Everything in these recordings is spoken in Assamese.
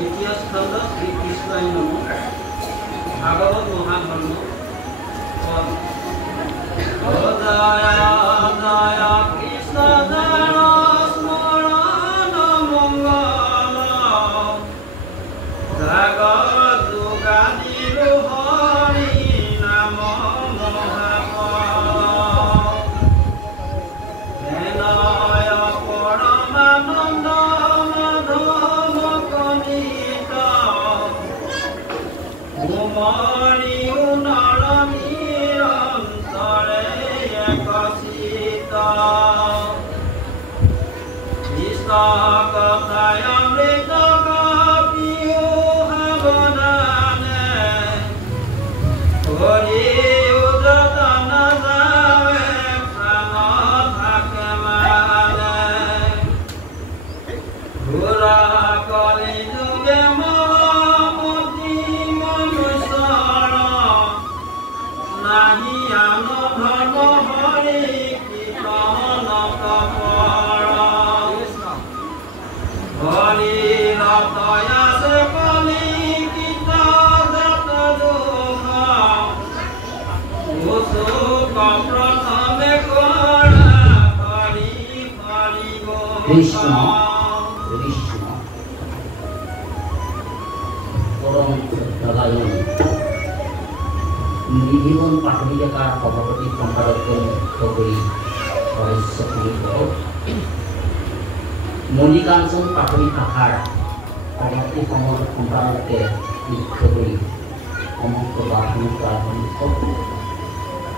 দ্বিতীয় স্কন্ধ শ্রীকৃষ্ণই নম ভাগবত মহাধর্ম জয় জয় কৃষ্ণ জয় স্মরণ মঙ্গল জগৎ যুগাদির হরি নাম মহাফল পরমানন্দ মাধব কনিত কুমারী নরমীর অন্তরে একসিত কৃষ্ণ কথায় অমৃত কপিও ভাবনানে হরি উদতন যাবে প্রাণ থাকে মানে ঘোরা কলি যুগে মহামতি মনুষ্যর নাহি আন ধর্ম হরি কীর্তন কপর হরি রতয়াসে কলি কীত যত দুঃখ সুখ প্রথমে করা হরি হরি কৃষ্ণ কৃষ্ণ পরম শ্রদ্ধাভাজন নিধিবন পাঠনিকার সভাপতি সম্পাদক মুখ্য কৰি সদস্য মণিকাঞ্চন পাঠনিক শাখাৰ সভাপতি সম্পাদকে মুখ্য কৰি সমস্ত বাসন্ত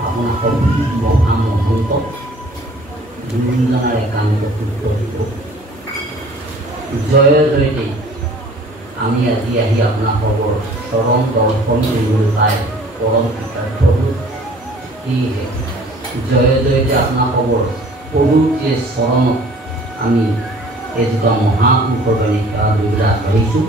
আপোনাক মহামহন্ত দুজনাৰ একান্ত পুত্ৰ দিব জয় জয়তে আমি আজি আহি আপোনালোকৰ চৰণ দৰ্শন কৰিবলৈ পাই পৰম কৃতাৰ্থ সেয়েহে জয় জয়তে আপোনালোকৰ পবিত্ৰ চৰণত আমি এজোপা মহাপুৰুষৰ সেৱা কৰিবলৈ আগবাঢ়িছোঁ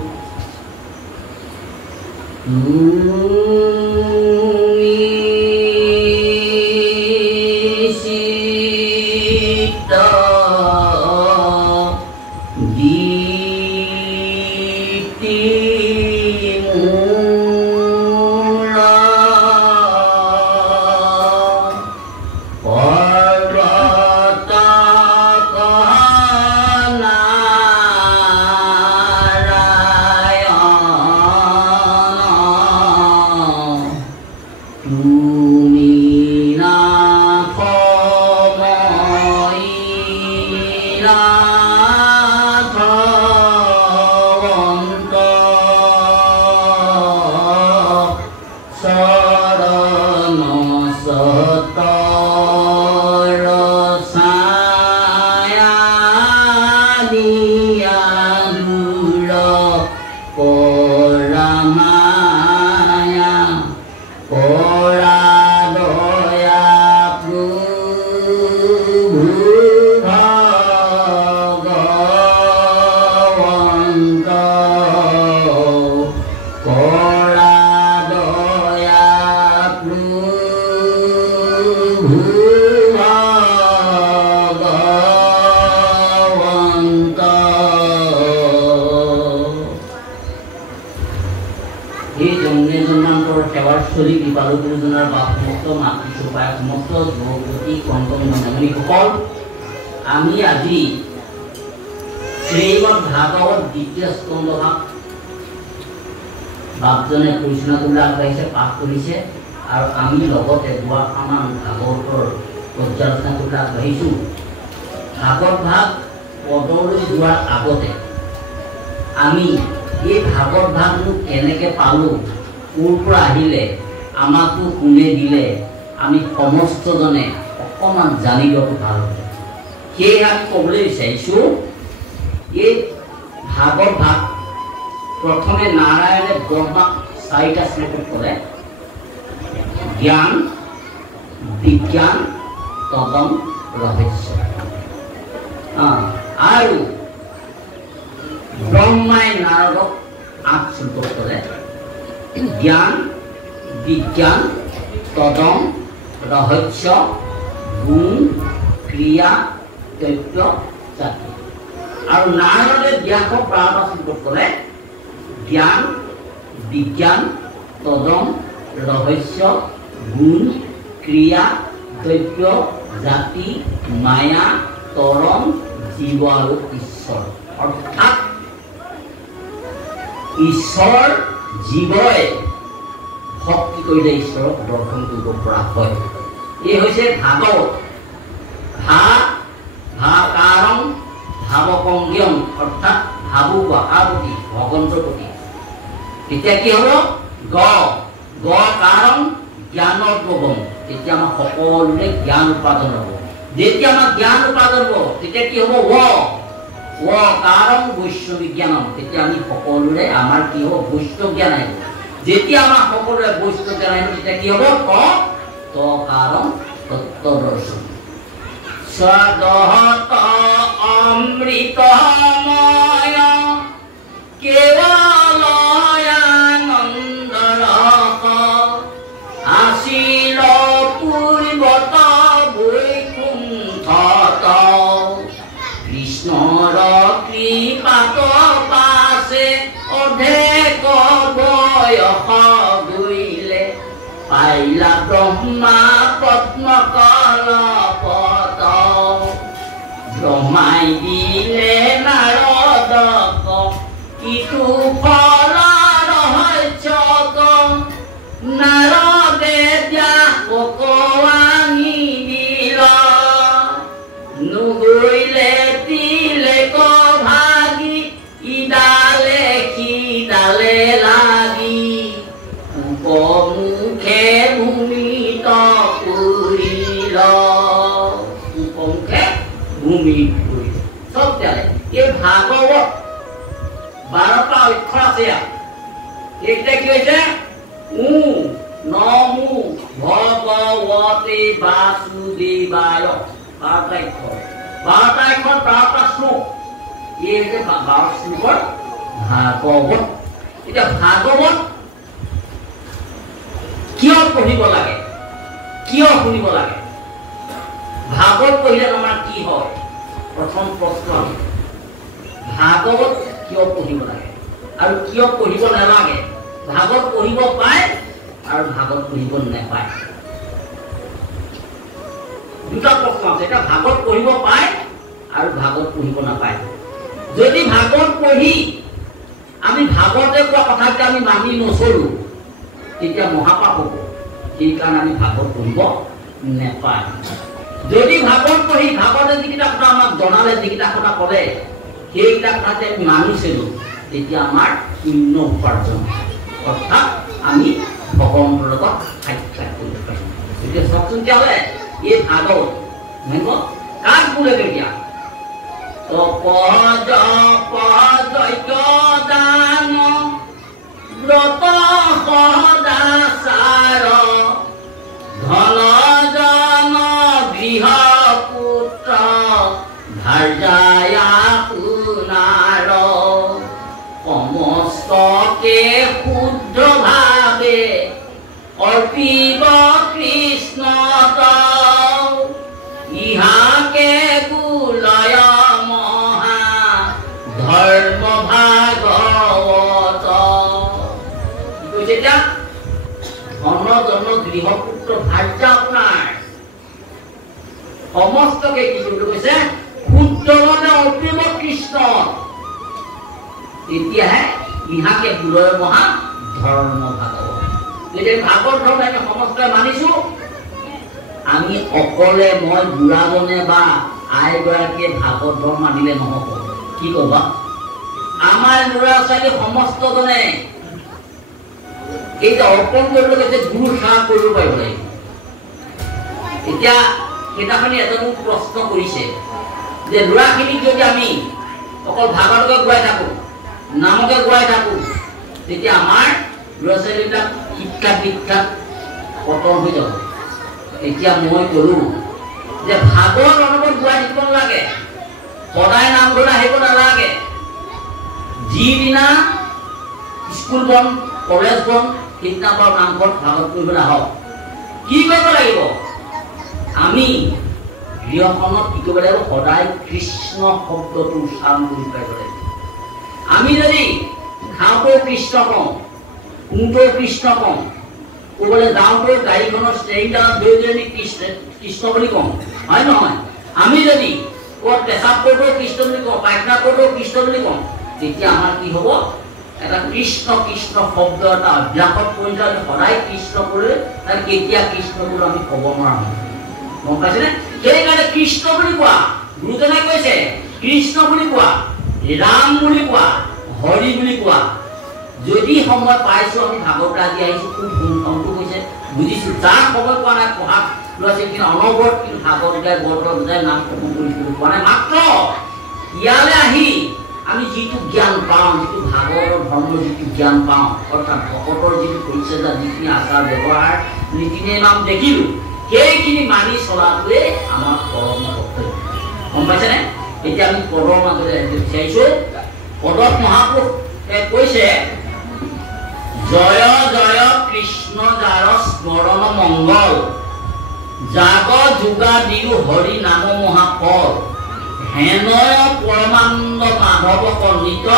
সেৱাৰস্থলী কৃপালু গুৰুজনাৰ বাপ সমস্ত মাতৃ চোপাই সমস্ত যুৱতী কণ্টন মণিসকল আমি আজি শ্ৰীমদ ভাগৱত দ্বিতীয় স্কন্ধ ভাগ বাপজনে পৰিচালনা কৰিবলৈ আগবাঢ়িছে পাঠ কৰিছে আৰু আমি লগতে দুআষাৰমান ভাগৱতৰ পৰ্যালোচনা কৰিবলৈ আগবাঢ়িছোঁ ভাগৱত ভাগ পদলৈ যোৱাৰ আগতে আমি এই ভাগৱত ভাগটো কেনেকৈ পালোঁ ক'ৰ পৰা আহিলে আমাকো কোনে দিলে আমি সমস্তজনে অকণমান জানি লোৱাটো ভাল হ'ব সেয়ে আমি ক'বলৈ বিচাৰিছোঁ এই ভাগৱত ভাগ প্ৰথমে নাৰায়ণে ব্ৰহ্মাক 4টা শ্লোকত ক'লে জ্ঞান বিজ্ঞান তদম ৰহস্য আৰু ব্ৰহ্মাই নাৰদক 8 শ্লোকত ক'লে জ্ঞান বিজ্ঞান তদম রহস্য গুণ ক্রিয়া তত্ত্ব জাতি। আর নারদে ব্যাসক 12টা শ্লোকত ক'লে জ্ঞান বিজ্ঞান তদম রহস্য গুণ ক্রিয়া দ্ৰব্য জাতি মায়া তৰণ জীৱ আৰু ঈশ্বৰ অৰ্থাৎ ঈশ্বৰ জীৱই ভক্তি কৰিলে ঈশ্বৰক দৰ্শন কৰিব পৰা হয়। এই হৈছে ভাগৱত। ভাকাৰং ভাৱকংগ্যং অৰ্থাৎ ভাবুক আকাৰ প্ৰতি ভগৱন্তৰ প্ৰতি। তেতিয়া কি হ'ব গ কাৰং জ্ঞানৰ প্ৰগম। তেতিয়া আমাৰ সকলোৰে জ্ঞান উৎপাদন হ'ব। যেতিয়া আমাৰ জ্ঞান উৎপাদন হ'ব তেতিয়া কি হ'ব ৱ কাৰং বৈষ্ণৱী জ্ঞানম। তেতিয়া আমি সকলোৰে আমাৰ কি হ'ব বৈষ্ণৱ জ্ঞান আহিব। যেতিয়া আমাৰ সকলোৰে বৈষ্ণৱ জ্ঞান আহিব তেতিয়া কি হ'ব ত কাৰং তত্ত্বদৰ্শন। স্বদহত অমৃতময় কেৱলয়ানন্দৰস আছিল পূৰ্বত বৈকুণ্ঠত। কৃষ্ণৰ কৃপাত পাছে অধেক বয়স গৈলে পাইলা ব্ৰহ্মা পদ্মকলপত। ব্ৰহ্মাই দিলে নাৰদক ইটো ফল ৰহস্যক। নাৰদে ব্যাসক আনি দিল নুগুৰিলে তিলেক ভাগি ইডালে সিডালে লাগি। উপমুখে ভূমিত পৰিল উপমুখে ভূমিত পৰিল। চব তেলে এই ভাগৱত 12টা অক্ষৰ আছে। এইকেইটা কি হৈছে নমো ভগৱতে বাসুদেৱায় 12টা অক্ষৰ। 12টা অক্ষৰ 12টা শ্লোক। এই হৈছে 12 শ্লোকৰ ভাগৱত। এতিয়া ভাগৱত কিয় পঢ়িব লাগে কিয় শুনিব লাগে? ভাগৱত পঢ়িলে আমাৰ কি হয়? প্ৰথম প্ৰশ্ন ভাগৱত কিয় পঢ়িব লাগে আৰু কিয় পঢ়িব নালাগে? ভাগৱত পঢ়িব পায় আৰু ভাগৱত পঢ়িব নাপায়। দুটা প্ৰশ্ন আছে। এটা ভাগৱত পঢ়িব পায় আৰু ভাগৱত পঢ়িব নাপায়। যদি ভাগৱত পঢ়ি আমি ভাগৱতে কোৱা কথাকে আমি মানি নচলো তেতিয়া মহাপাপ হ'ব। সেইকাৰণে আমি ভাগৱত পঢ়িব নাপায়। যদি ভাগৱত পঢ়ি ভাগৱতে যিকেইটা কথা আমাক জনালে যিকেইটা কথা ক'লে সেইকেইটা কথাতে আমি মানিছিলোঁ তেতিয়া আমাৰ পুণ্য উপাৰ্জন অৰ্থাৎ আমি ভগৱন্তৰ লগত সাক্ষাৎ কৰিব পাৰিম। এতিয়া চাওকচোন তেতিয়াহ'লে এই ভাগৱত নহয় কাক বোলে তেতিয়া তপ জপ যজ্ঞ দান ব্ৰত সদাচাৰ ধন জন গৃহ পুত্ৰ ধাৰ্যায়া পুনাৰ সমস্তকে শুদ্ধ ভাৱে অৰ্পিব কৃষ্ণত ইহাকে কুলয় মহা ধৰ্ম ভাগৱত। কি কৈছে এতিয়া? ধন জন গৃহ পুত্ৰ ধাৰ্যা আপোনাৰ সমস্তকে কি কৰিব কৈছে? শুদ্ধ ভাৱে অৰ্পিব কৃষ্ণ। তেতিয়াহে ইহাকে কুলয় মহা ধৰ্ম ভাগৱত। যেতিয়া ভাগৱত ধৰ্ম আমি সমস্তই মানিছো আমি অকলে মই বুঢ়াজনে বা আইগৰাকীয়ে ভাগৱত ধৰ্ম মানিলে নহ'ব। কি ক'বা? আমাৰ ল'ৰা ছোৱালী সমস্তজনে এইটা অৰ্পণ কৰিব গৈছে গুৰু সেৱা কৰিব পাৰিব লাগিব। এতিয়া সেইদিনাখনি এজনে প্ৰশ্ন কৰিছে যে ল'ৰাখিনিক যদি আমি অকল ভাগৱতকে গোৱাই থাকো নামকে গোৱাই থাকো তেতিয়া আমাৰ ল'ৰা ছোৱালীবিলাক শিক্ষা দীক্ষাত পতন হৈ যাব। এতিয়া মই ক'লো যে ভাগৱত অনবৰত গোৱাই থাকিব নালাগে, সদায় নামঘৰলৈ আহিব নালাগে। যিদিনা স্কুল বন্ধ কলেজ বন্ধ সেইদিনা পৰা নামঘৰত ভাগৱত কৰিবলৈ আহক। কি কৰিব লাগিব? আমি গৃহখনত কি কৰিব লাগিব? সদায় কৃষ্ণ শব্দটো উচ্চাৰণ কৰি পাৰিব লাগিব। আমি যদি খাওঁতেও কৃষ্ণ কৃষ্ণ কওঁ, কোনটোৰ কৃষ্ণ কওঁ, ক'বলৈ যাওঁতেও গাড়ীখনৰ ষ্টেৰিংডালত ধৰি ধৰি কৃষ্ণ বুলি কওঁ, হয় নহয়? আমি যদি ক'ত পেচাব কৰোঁতেও কৃষ্ণ বুলি কওঁ, পায়খানা কৰোঁতেও কৃষ্ণ বুলি কওঁ, তেতিয়া আমাৰ কি হ'ব? এটা কৃষ্ণ কৃষ্ণ শব্দ এটা অভ্যাসত পৰিলে আমি সদায় কৃষ্ণ কৰি তাৰ কেতিয়া কৃষ্ণ বুলি আমি ক'ব নোৱাৰা হওঁ। গম পাইছেনে? সেইকাৰণে কৃষ্ণ বুলি কোৱা, গুৰুজনাই কৈছে কৃষ্ণ বুলি কোৱা, ৰাম বুলি কোৱা, হৰি বুলি কোৱা। যদি সময় পাইছো আমি ভাগৱত আজি আহিছো, খুব ধুমধামটো হৈছে, বুজিছো। যাৰ সময় পোৱা নাই পঢ়াত ল'ৰা ছোৱালী কিন্তু অনবৰত কিন্তু ভাগৱত গাই বৰদোৱা বুজাই নাম কৰ্ম কৰি পোৱা নাই। মাত্ৰ ইয়ালৈ আহি আমি যিটো জ্ঞান পাওঁ, যিটো ভাগৱতৰ ধৰ্ম যিটো জ্ঞান পাওঁ, অৰ্থাৎ ভকতৰ যিটো পৰিচৰ্যা, যিখিনি আচাৰ ব্যৱহাৰ নীতি নিয়ম দেখিলো, সেইখিনি মানি চলাটোৱে আমাৰ পৰম কৰ্তব্য। গম পাইছেনে? এতিয়া আমি পদৰ মাজতে বিচাৰিছো। পদত মহাপুৰুষে কৈছে জয় জয় কৃষ্ণ যাৰ স্মৰণ মংগল, জাগ যোগা দিও হৰি নাম মহাফল, হেনয় পৰমানন্দ মাধৱ কৰ্ণিত,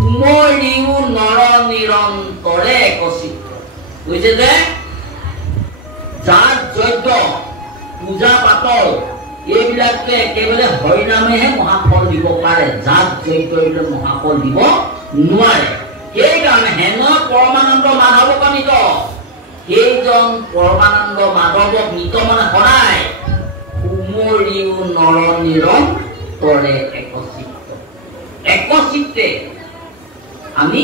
সুমৰিও নৰ নিৰন্তৰে একচিত্ৰ। কৈছে যে যাৰ যজ্ঞ পূজা পাতল এইবিলাকে একেবাৰে হৰিনামেহে মহাফল দিব পাৰে, যাৰ যজ্ঞ এইবিলাক মহাফল দিব নোৱাৰে। সেইকাৰণে হেন পৰমানন্দ মাধৱ কৰ্ণিত, সেইজন পৰমানন্দ মাধৱক নিত মানে সদায় সুমৰিও নৰ নিৰন্তৰে একচিত্ত। একচিত্তে আমি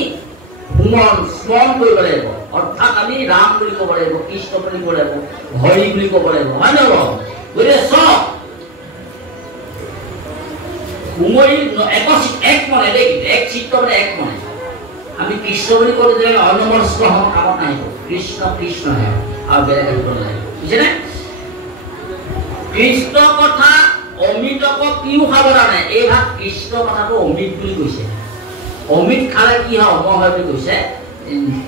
স্মৰণ কৰিব লাগিব, অৰ্থাৎ আমি ৰাম বুলি ক'ব লাগিব, কৃষ্ণ বুলি ক'ব লাগিব, হৰি বুলি ক'ব লাগিব, হয় নহয়? গতিকে চব সুমৰি এক মনে দেই, এক চিত্ত মানে এক মনে আমি কৃষ্ণ বুলি ক'লে যে অনমস্ত কামত নাহিব, কৃষ্ণ কৃষ্ণহে আৰু বেলেগ আহিব নালাগিব। বুজিছেনে? কৃষ্ণ কথা অমৃতক কিও খাব জানে, এই ভাগ কৃষ্ণ কথাটো অমৃত বুলি কৈছে। অমৃত খালে কি হয়? অমৰ হয় বুলি কৈছে।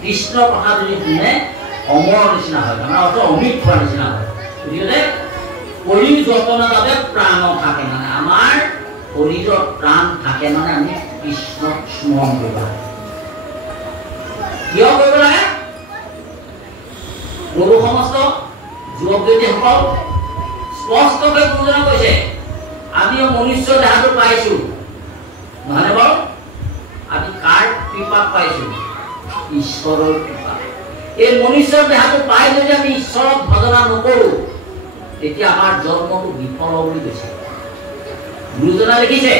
কৃষ্ণ কথা যদি শুনে অমৰ নিচিনা হয়, আমাৰ অৰ্থ অমৃত খোৱাৰ নিচিনা হয়। গতিকে শৰীৰ যতনৰ বাবে প্ৰাণ থাকে, মানে আমাৰ শৰীৰত প্ৰাণ থাকে মানে আমি কৃষ্ণক স্মৰণ কৰিব লাগে। কিয় কৰিব লাগে? প্ৰভু সমস্ত যুৱক যুৱতীসকল স্পষ্টকৈ গুৰুজনে কৈছে আমি মনুষ্য দেহাটো পাইছো, নহয়নে বাৰু? আমি কাৰ কৃপাত পাইছো? ঈশ্বৰৰ কৃপা। এই মনুষ্যৰ দেহাটো পাই যদি আমি ঈশ্বৰক ভজনা নকৰো, তেতিয়া আমাৰ জন্মটো বিফল বুলি কৈছে। গুৰুজনে লিখিছে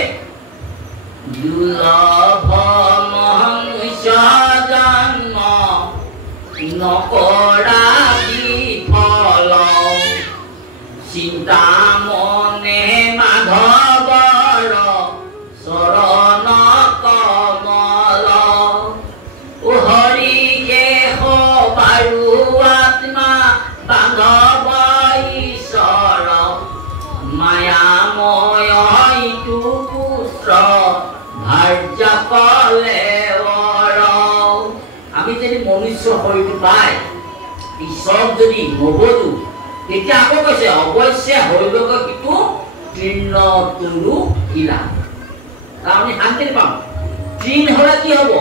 দুৰ্লভ মনুষ্য জন্ম নকৰা বিফল, চিন্তা মনে মাধৱৰ চৰণ কমল, হৰি কেশ বাৰু আত্মা বান্ধৱ ঈশ্বৰ, মায়াময় ইটো পুত্ৰ ভাৰ্য কলেৱৰ। আমি যদি মনুষ্য শৰীৰটো পাই ঈশ্বৰক যদি নবজো, তেতিয়া আকৌ কৈছে অৱশ্যে হৈলক কিন্তু তৃণ তুৰু ইলা, আমি শান্তি পাম। তৃণ হলে কি হব?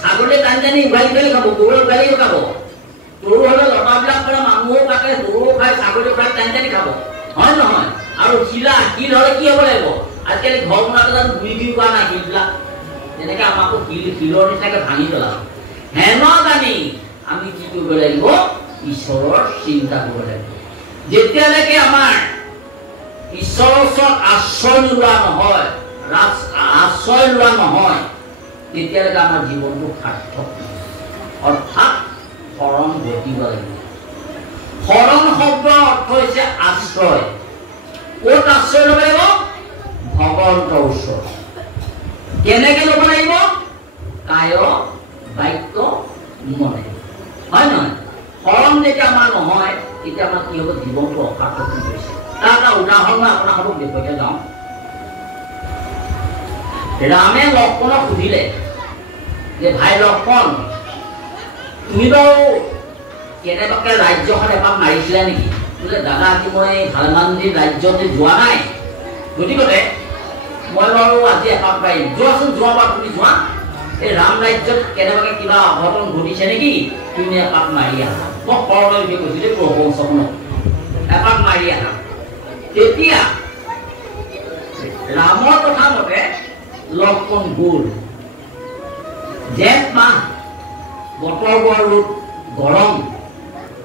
ছাগলীয়ে টানি টানি উঘালি উঘালি খাব, গৰুৱে উঘালি খাব। তৰু হলে লতাবিলাক পৰা মানুহো কাটে, গৰুও খায়, ছাগলীও খায়, টানি টানি খাব, হয় নহয়? আৰু শিলা শিল হলে কি হব লাগিব? আজিকালি ঘৰ বনাওঁতে জানো গুৰি গুৰি কৰা নাই শিলবিলাক? যেনেকে আমাকো শিলৰ নিচিনাকে ভাঙি পেলাব। হেন জানি আমি কি কৰিব লাগিব? ঈশ্বৰৰ চিন্তা কৰিব লাগিব। যেতিয়ালৈকে আমাৰ ঈশ্বৰৰ ওচৰত আশ্ৰয় লোৱা নহয়, তেতিয়ালৈকে আমাৰ জীৱনটো সাৰ্থক নহয়। অৰ্থাৎ শৰণ ঘটিব লাগিব। শৰণ শব্দৰ অৰ্থ হৈছে আশ্ৰয়। ক'ত আশ্ৰয় ল'ব লাগিব? ভগৱন্তৰ ওচৰত। কেনেকে ল'ব লাগিব? কায় বাক্য মনে, হয় নহয়? শৰণ যেতিয়া আমাৰ নহয়, তেতিয়া আমাৰ কি হ'ব? জীৱনটো অসাৰ্থক হৈ গৈছে। তাৰ এটা উদাহৰণ মই আপোনালোকক দেখুৱাই যাওঁ। ৰামে লক্ষ্মণক সুধিলে যে ভাই লক্ষ্মণ, তুমি বাৰু কেনেবাকে ৰাজ্যখন এপাক মাৰিছিলা নেকি? বোলে দাদা আজি মই ভালমান দিন ৰাজ্যতে যোৱা নাই, গতিকে মই বাৰু আজি এপাক পাৰিম। যোৱাচোন, যোৱাবাৰ তুমি যোৱা। এই ৰাম ৰাজ্যত কেনেবাকে কিবা অঘটন ঘটিছে নেকি তুমি এপাক মাৰি আহা মই সৰলৈ উঠি কৈছোঁ প্ৰভু এপাক মাৰি আহা তেতিয়া ৰামৰ কথা মতে লক্ষ্মণ গ'ল জেঠ মাহ বতৰ বৰ ৰ'দ গৰম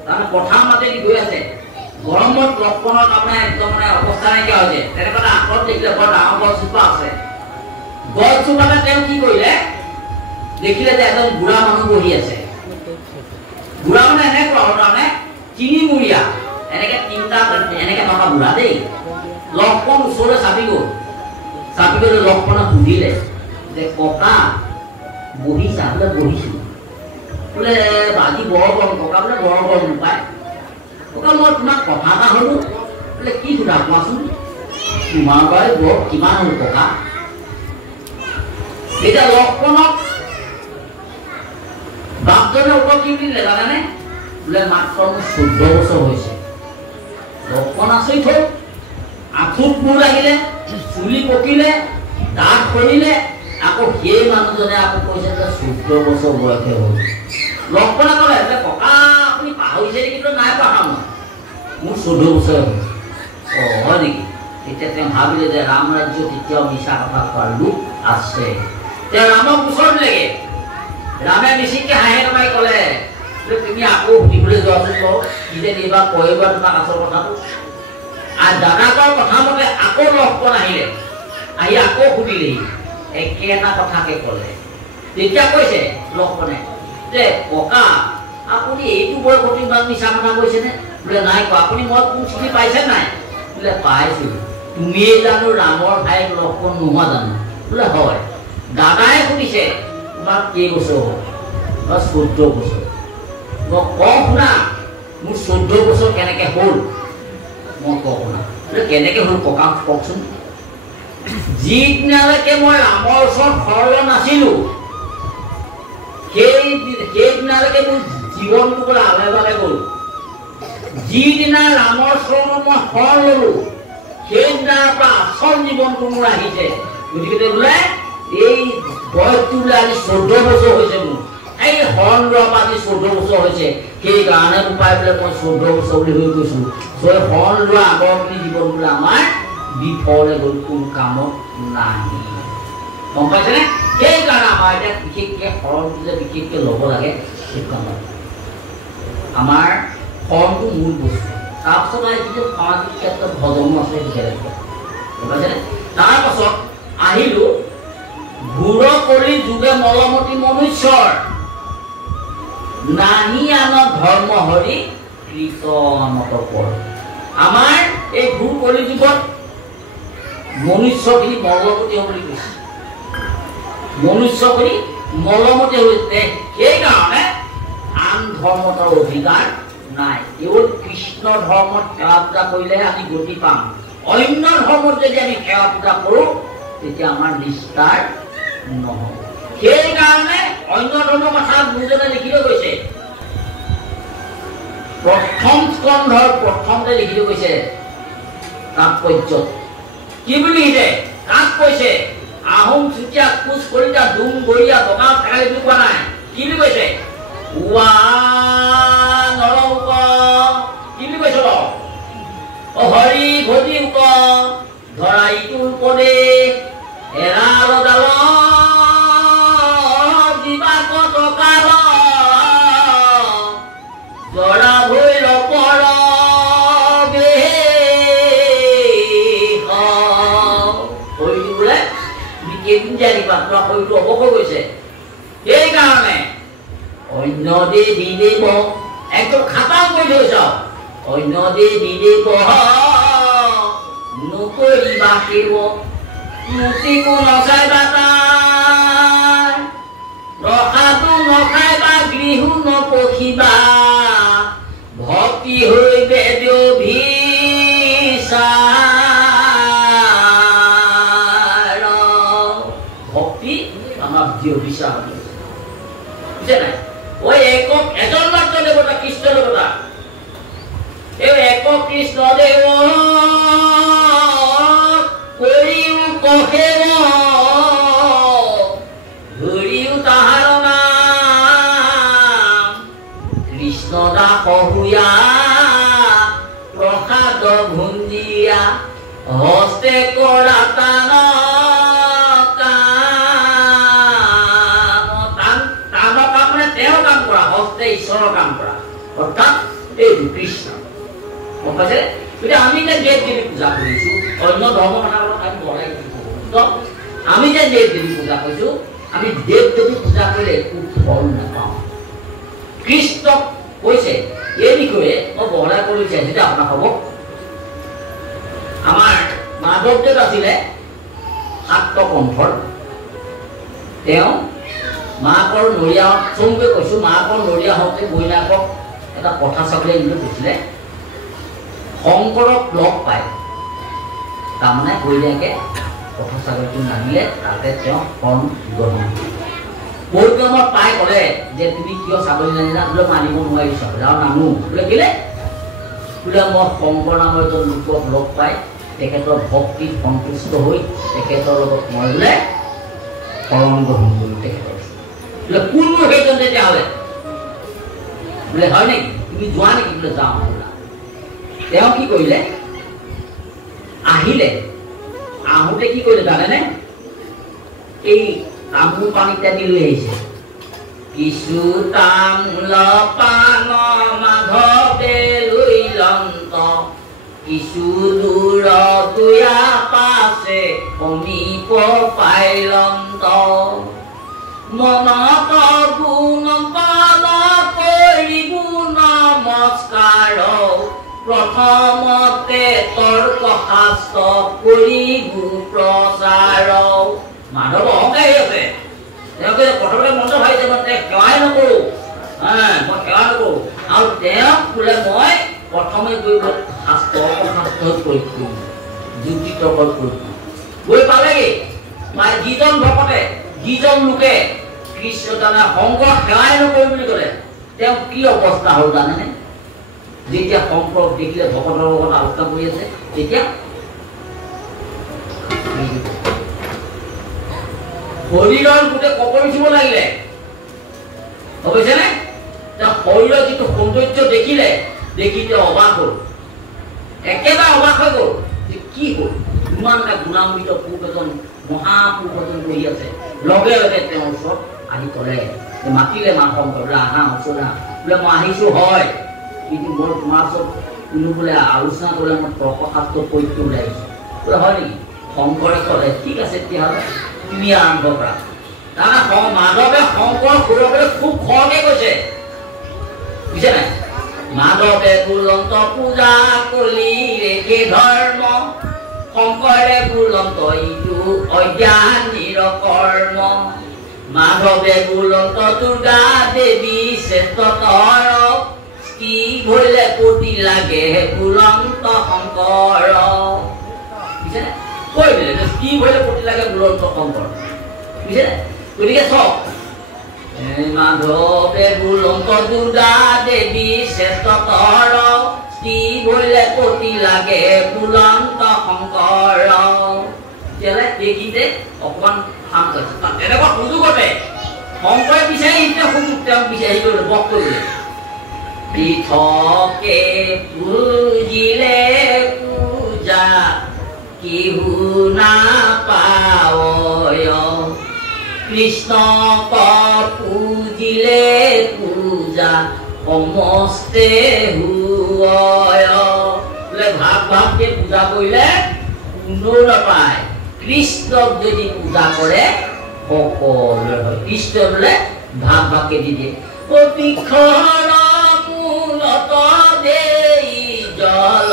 তাৰমানে পথাৰ মাজেদি গৈ আছে গৰমত লক্ষ্মণৰ তাৰমানে একদম মানে অৱস্থা নাইকিয়া হৈছে তেনেকুৱা আঁতৰত দেখিলে বৰ ডাঙৰ গছজোপা আছে গছজোপাতে তেওঁ কি কৰিলে দেখিলে যে এজন বুঢ়া মানুহ বহি আছে বুঢ়া মানে এনেকুৱা তাৰমানে তিনিমূৰীয়া এনেকে তিনিটা এনেকে থকা বুঢ়া দেই লক্ষ্মণ ওচৰলৈ চাপি গ'ল লক্ষ্মণক সুধিলে যে ককা বহিছা বোলে বহিছো বোলে আজি বৰ গৰম ককা বোলে বৰ গৰম নাপায় ককা মই তোমাক কথা এটা হ'লো বোলে কি সোধা কোৱাচোন তোমাৰ বাৰু বৰ কিমান হ'ল ককা এতিয়া লক্ষ্মণক বাপজনে উত্তৰ কি দিলে জানেনে বোলে মাত্ৰ মোৰ 14 বছৰ হৈছে লক্ষ্মণ আচৰিত হ'ল আঁঠুত মোৰ লাগিলে চুলি পকিলে দাঁত সৰিলে আকৌ সেই মানুহজনে আকৌ কৈছে যে 14 বছৰ বয়সে হ'ল লক্ষ্মণে ক'লে যে ককা আপুনি পাহৰিছে নেকি তো নাই পাহৰা মোৰ 14 বছৰ হ'ল হয় নেকি তেতিয়া তেওঁ ভাবিলে যে ৰাম ৰাজ্যত এতিয়াও মিছা কথা কোৱাৰ লোক আছে তেওঁ ৰামক ওচৰত লাগে ৰামে মিচিংকে হাঁহে নমাই ক'লে যে তুমি আকৌ সুধিবলৈ যোৱাচোন কওঁ কি যে এইবাৰ কয়বা তোমাক আচল কথাটো আৰু দাদাকৰ কথা মতে আকৌ লক্ষ্মণ আহিলে আহি আকৌ সুধিলেহি একেটা কথাকে ক'লে তেতিয়া কৈছে লক্ষ্মণে যে ককা আপুনি এইটো বয়সত ইমান মিছা কথা কৈছেনে বোলে নাই কোৱা আপুনি মই কোন চিনি পাইছে নাই বোলে পাইছোঁ তুমিয়ে জানো ৰামৰ ভাইক লক্ষ্মণ নোহোৱা জানো বোলে হয় দাদাই সুধিছে তোমাৰ কেইবছৰ হ'ল 14 বছৰ মই কওঁ শুনা মোৰ 14 বছৰ কেনেকৈ হ'ল মই কওঁ শুনা বোলে কেনেকৈ হ'ল ককা কওকচোন যিদিনালৈকে মই ৰামৰ ওচৰত সৰল নাছিলোঁ সেইদিনালৈকে মোৰ জীৱনটো বোলে আলে বালে গ'ল যিদিনা ৰামৰ চৰণত মই সৰল ল'লোঁ সেইদিনাৰ পৰা আচল জীৱনটো মোৰ আহিছে গতিকে বোলে এই বয়সটো বোলে আজি 14 বছৰ হৈছে মোৰ এই হৰণ লোৱাৰ পৰা আজি 14 বছৰ হৈছে সেইকাৰণে উপায় বোলে মই 14 বছৰ বুলি হৈ গৈছোঁ হৰণ লোৱা আগৰখিনি জীৱন বোলে আমাৰ বিফলে গ'ল কোনো কামত নাহি গম পাইছেনে সেইকাৰণে আমাৰ এতিয়া বিশেষকৈ হৰণটো যে বিশেষকৈ ল'ব লাগে সেইটো কামত আমাৰ হৰণটো মূল বস্তু তাৰপিছত কিছু সামাজিক ক্ষেত্ৰত ভজনো আছে বিশেষ গম পাইছেনে তাৰপাছত আহিলোঁ ঘূৰ কৰি যুগে মলমতি মনুষ্যৰ নাহি আন ধৰ্ম হৰি কীৰ্তনত পৰ আমাৰ এই ঘূৰ কৰি যুগত মনুষ্যখিনি মলমতি বুলি কৈছে মনুষ্যখিনি মলমতি হৈছে সেইকাৰণে আন ধৰ্মৰ অধিকাৰ নাই কেৱল কৃষ্ণ ধৰ্মত সেৱা পূজা কৰিলেহে আমি গতি পাম অন্য ধৰ্মত যদি আমি সেৱা পূজা কৰোঁ তেতিয়া আমাৰ নিষ্ঠাৰ নহ'ব সেইকাৰণে অন্য ধৰ্মৰ কথা গুৰুজনে লিখি লৈ গৈছে প্ৰথম স্কন্ধৰ প্ৰথমতে লিখি লৈ গৈছে তাৎপৰ্যত কি বুলি লিখিছে তাত কৈছে আহোম চুতীয়া কোচ কলিতা ডুম গৰিয়া বগা ফেকালি বুলি কোৱা নাই কি বুলি কৈছে উৱা নৰক কি বুলি কৈছে অ হৰি ভজি উক ধৰাই তুল পদে এৰাল ডাল জীৱা কটকাৰ জৰা ভৈৰ পৰ হয়তো অৱসৰ গৈছে সেইকাৰণে অন্য দেৱী দেৱ একদম খাটাং কৰি থৈছ অন্য দেৱী দেৱ নকৰিবা কেৱ মুতিকো নচাইবা তাৰ ৰখাটো নখাইবা গৃহো নপখিবা ভক্তি হৈ বেদেও ভিসা অভিশাপ বুঝে নাই ওই একক এজন মাত্র দেবতা কৃষ্ণ দেবতা এই একক কৃষ্ণ দেব করিও কহেব ধরিও তা কৃষ্ণ দাস হুয়া প্ৰসাদ ভুঞ্জিয়া হস্তে কৰা তান কাম মানে তেওঁ কাম কৰা হস্তে ঈশ্বৰৰ কাম কৰা অৰ্থাৎ এই কৃষ্ণ গম পাইছে এতিয়া আমি যে দেৱ দেৱী পূজা কৰিছো অন্য ধৰ্ম মানাৰ আমি বঢ়াই দিছো আমি যে দেৱ দেৱী পূজা কৰিছো আমি দেৱ দেৱী পূজা কৰিলে একো ফল নাপাওঁ কৃষ্ণক কৈছে এই বিষয়ে মই বহলাই কৰি চাইছো যে আপোনাক হ'ব আমাৰ মাধৱদেৱ আছিলে সাত কণ্ঠৰ তেওঁ মাকৰ নৰিয়া চমুকৈ কৈছো মাকৰ নৰিয়া হওঁতে বৈনাকক এটা কথা চাবলৈ বুলি কৈছিলে শংকৰক লগ পায় তাৰমানে বৈনাকে কথা চাবলৈটো নামিলে তাতে তেওঁ শৰণ গ্ৰহণ পৰিক্ৰমত পাই ক'লে যে তুমি কিয় ছাগলী নানিলা বোলে মানিব নোৱাৰিছ আৰু নানো বোলে কেলে বোলে মই শংকৰ নামৰ এজন লোকক লগ পাই তেখেতৰ ভক্তিত সন্তুষ্ট হৈ তেখেতৰ লগত মই বোলে শৰণ গ্ৰহণ কৰিলোঁ তেখেতৰ বোলে কোনবোৰ সেইজন তেতিয়াহ'লে বোলে হয় নেকি তুমি যোৱা নেকি বোলে যাওঁ বোলা তেওঁ কি কৰিলে আহিলে আহোঁতে কি কৰিলে জানেনে এই তামোল পানী ইত্যাদি লৈ আহিছে কিছু তামোল পান মাধৱে লৈ লন্ত কিছু দূৰ দুয়া পাছে সমীপ পাই লন্ত মনত গুণ পাল কৰিব নমস্কাৰ প্ৰথমতে তৰ্ক শাস্ত্ৰ কৰিব প্ৰচাৰ মাধৱ অহংকাৰী আছে তেওঁকে প্ৰথমতে মন্ত্ৰ ভাবিছে মই তেওঁক সেৱাই নকৰোঁ মই সেৱা নকৰোঁ আৰু তেওঁক বোলে মই প্ৰথমে গৈ শাস্ত্ৰ প্ৰয়োগ কৰিম যুক্তি তৰ্ক কৰিম গৈ পালেগৈ মানে যিজন ভকতে যিজন লোকে কৃষ্ণ জানে শংকৰ সেৱাই নকৰোঁ বুলি ক'লে তেওঁ কি অৱস্থা হ'ল জানেনে যেতিয়া শংকৰক দেখিলে ভকতৰ লগত আলোচনা কৰি আছে তেতিয়া শৰীৰৰ গোটেই কপৰি উঠিব লাগিলে হৈছেনে তেওঁ শৰীৰৰ যিটো সৌন্দৰ্য দেখিলে দেখি তেওঁ অবাক হ'ল একেবাৰে অবাক হৈ গ'ল যে কি হ'ল ইমান এটা গুণান্বিত পুৰুষ এজন মহাপুৰুষ এজন বহি আছে লগে লগে তেওঁৰ ওচৰত আহি ক'লে মাতিলে মা শংকৰ বোলে আহা ওচৰত আহা বোলে মই আহিছোঁ হয় কিন্তু মোৰ তোমাৰ ওচৰত কোনো বোলে আলোচনা কৰিলে মই তৰ্কশাস্ত্ৰ প্ৰয়োগ কৰিবলৈ আহিছোঁ বোলে হয় নেকি শংকৰে ক'লে ঠিক আছে তেতিয়াহ'লে তুমি আৰম্ভ কৰা তাৰমানে মাধৱে শংকৰ সুৰবলৈ খুব খৰকৈ কৈছে বুজিছে নাই মাধৱে বুলন্ত পূজা কৰি ৰেখে ধৰ্ম শংকৰে বুলন্ত ইটো অজ্ঞানীৰ কৰ্ম মাধৱে বুলন্ত দুৰ্গা দেৱী শ্ৰেষ্ঠতৰ কি ভৰিলে পতি লাগে বুলন্ত শংকৰ বুজিছে নাই কৈ দিলে কি ভৰিলে পতি লাগে বুলন্ত শংকৰ বুজিছে নাই গতিকে চাওক মাধৱে বুলন্ত দুৰ্গা দেৱী শ্ৰেষ্ঠতৰ কি ভৰিলে পতি লাগে বুলন্ত শংকৰ তেতিয়াহ'লে এইখিনিতে অকণমান কাম কৰিছে তেনেকুৱা সুযোগতে শংকৰে বিচাৰি সুযোগ তেওঁক বিচাৰি কৰিলে বস কৰিলে পৃথকে পুজিলে পূজা কিহু নাপায় কৃষ্ণক পুজিলে পূজা সমস্তে হুয় বোলে ভাগ ভাগকে পূজা কৰিলে কোনো নাপায় কৃষ্ণক যদি পূজা কৰে সকলোৱে হয় কৃষ্ণ বোলে ভাগ ভাগকে দি দিয়ে প্ৰতিক্ষণ মূলত দেই জল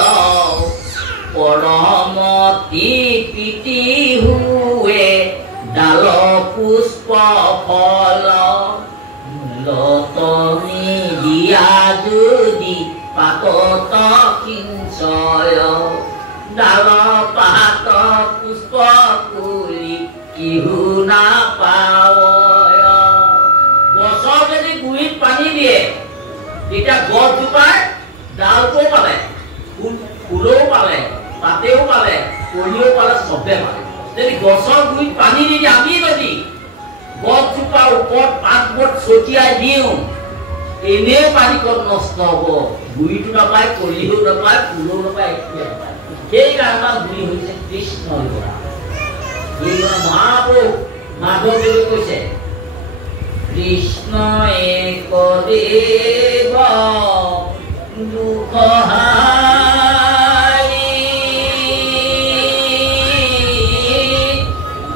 পৰমতি প্ৰীতি হুৱে ডাল পুষ্প ফল লতনি দিয়া যদি পাতত কিঞ্চয় ডাল পাত পুষ্প কুলি কিহু নাপায় গছৰ যদি গুৰিত পানী দিয়ে তেতিয়া গছজোপাৰ ডালটো পালে ফুলও পালে পাতেও পালে কলিও পালে চবে পালে যদি গছৰ গুৰিত পানী নিদিয়ে আমি যদি গছজোপাৰ ওপৰত পাতবোৰ ছটিয়াই দিওঁ এনে পানীকণ নষ্ট হ'ব, গুৰিটো নাপায়, কলিও নাপায়, ফুলো নাপায়, একোৱে নাপায়। সেইকাৰণে গুৰি হৈছে কৃষ্ণৰ পৰা। সেইকাৰণে মহাপুৰুষ মাধৱদেৱে কৈছে কৃষ্ণ এক দেৱ দুখহাৰী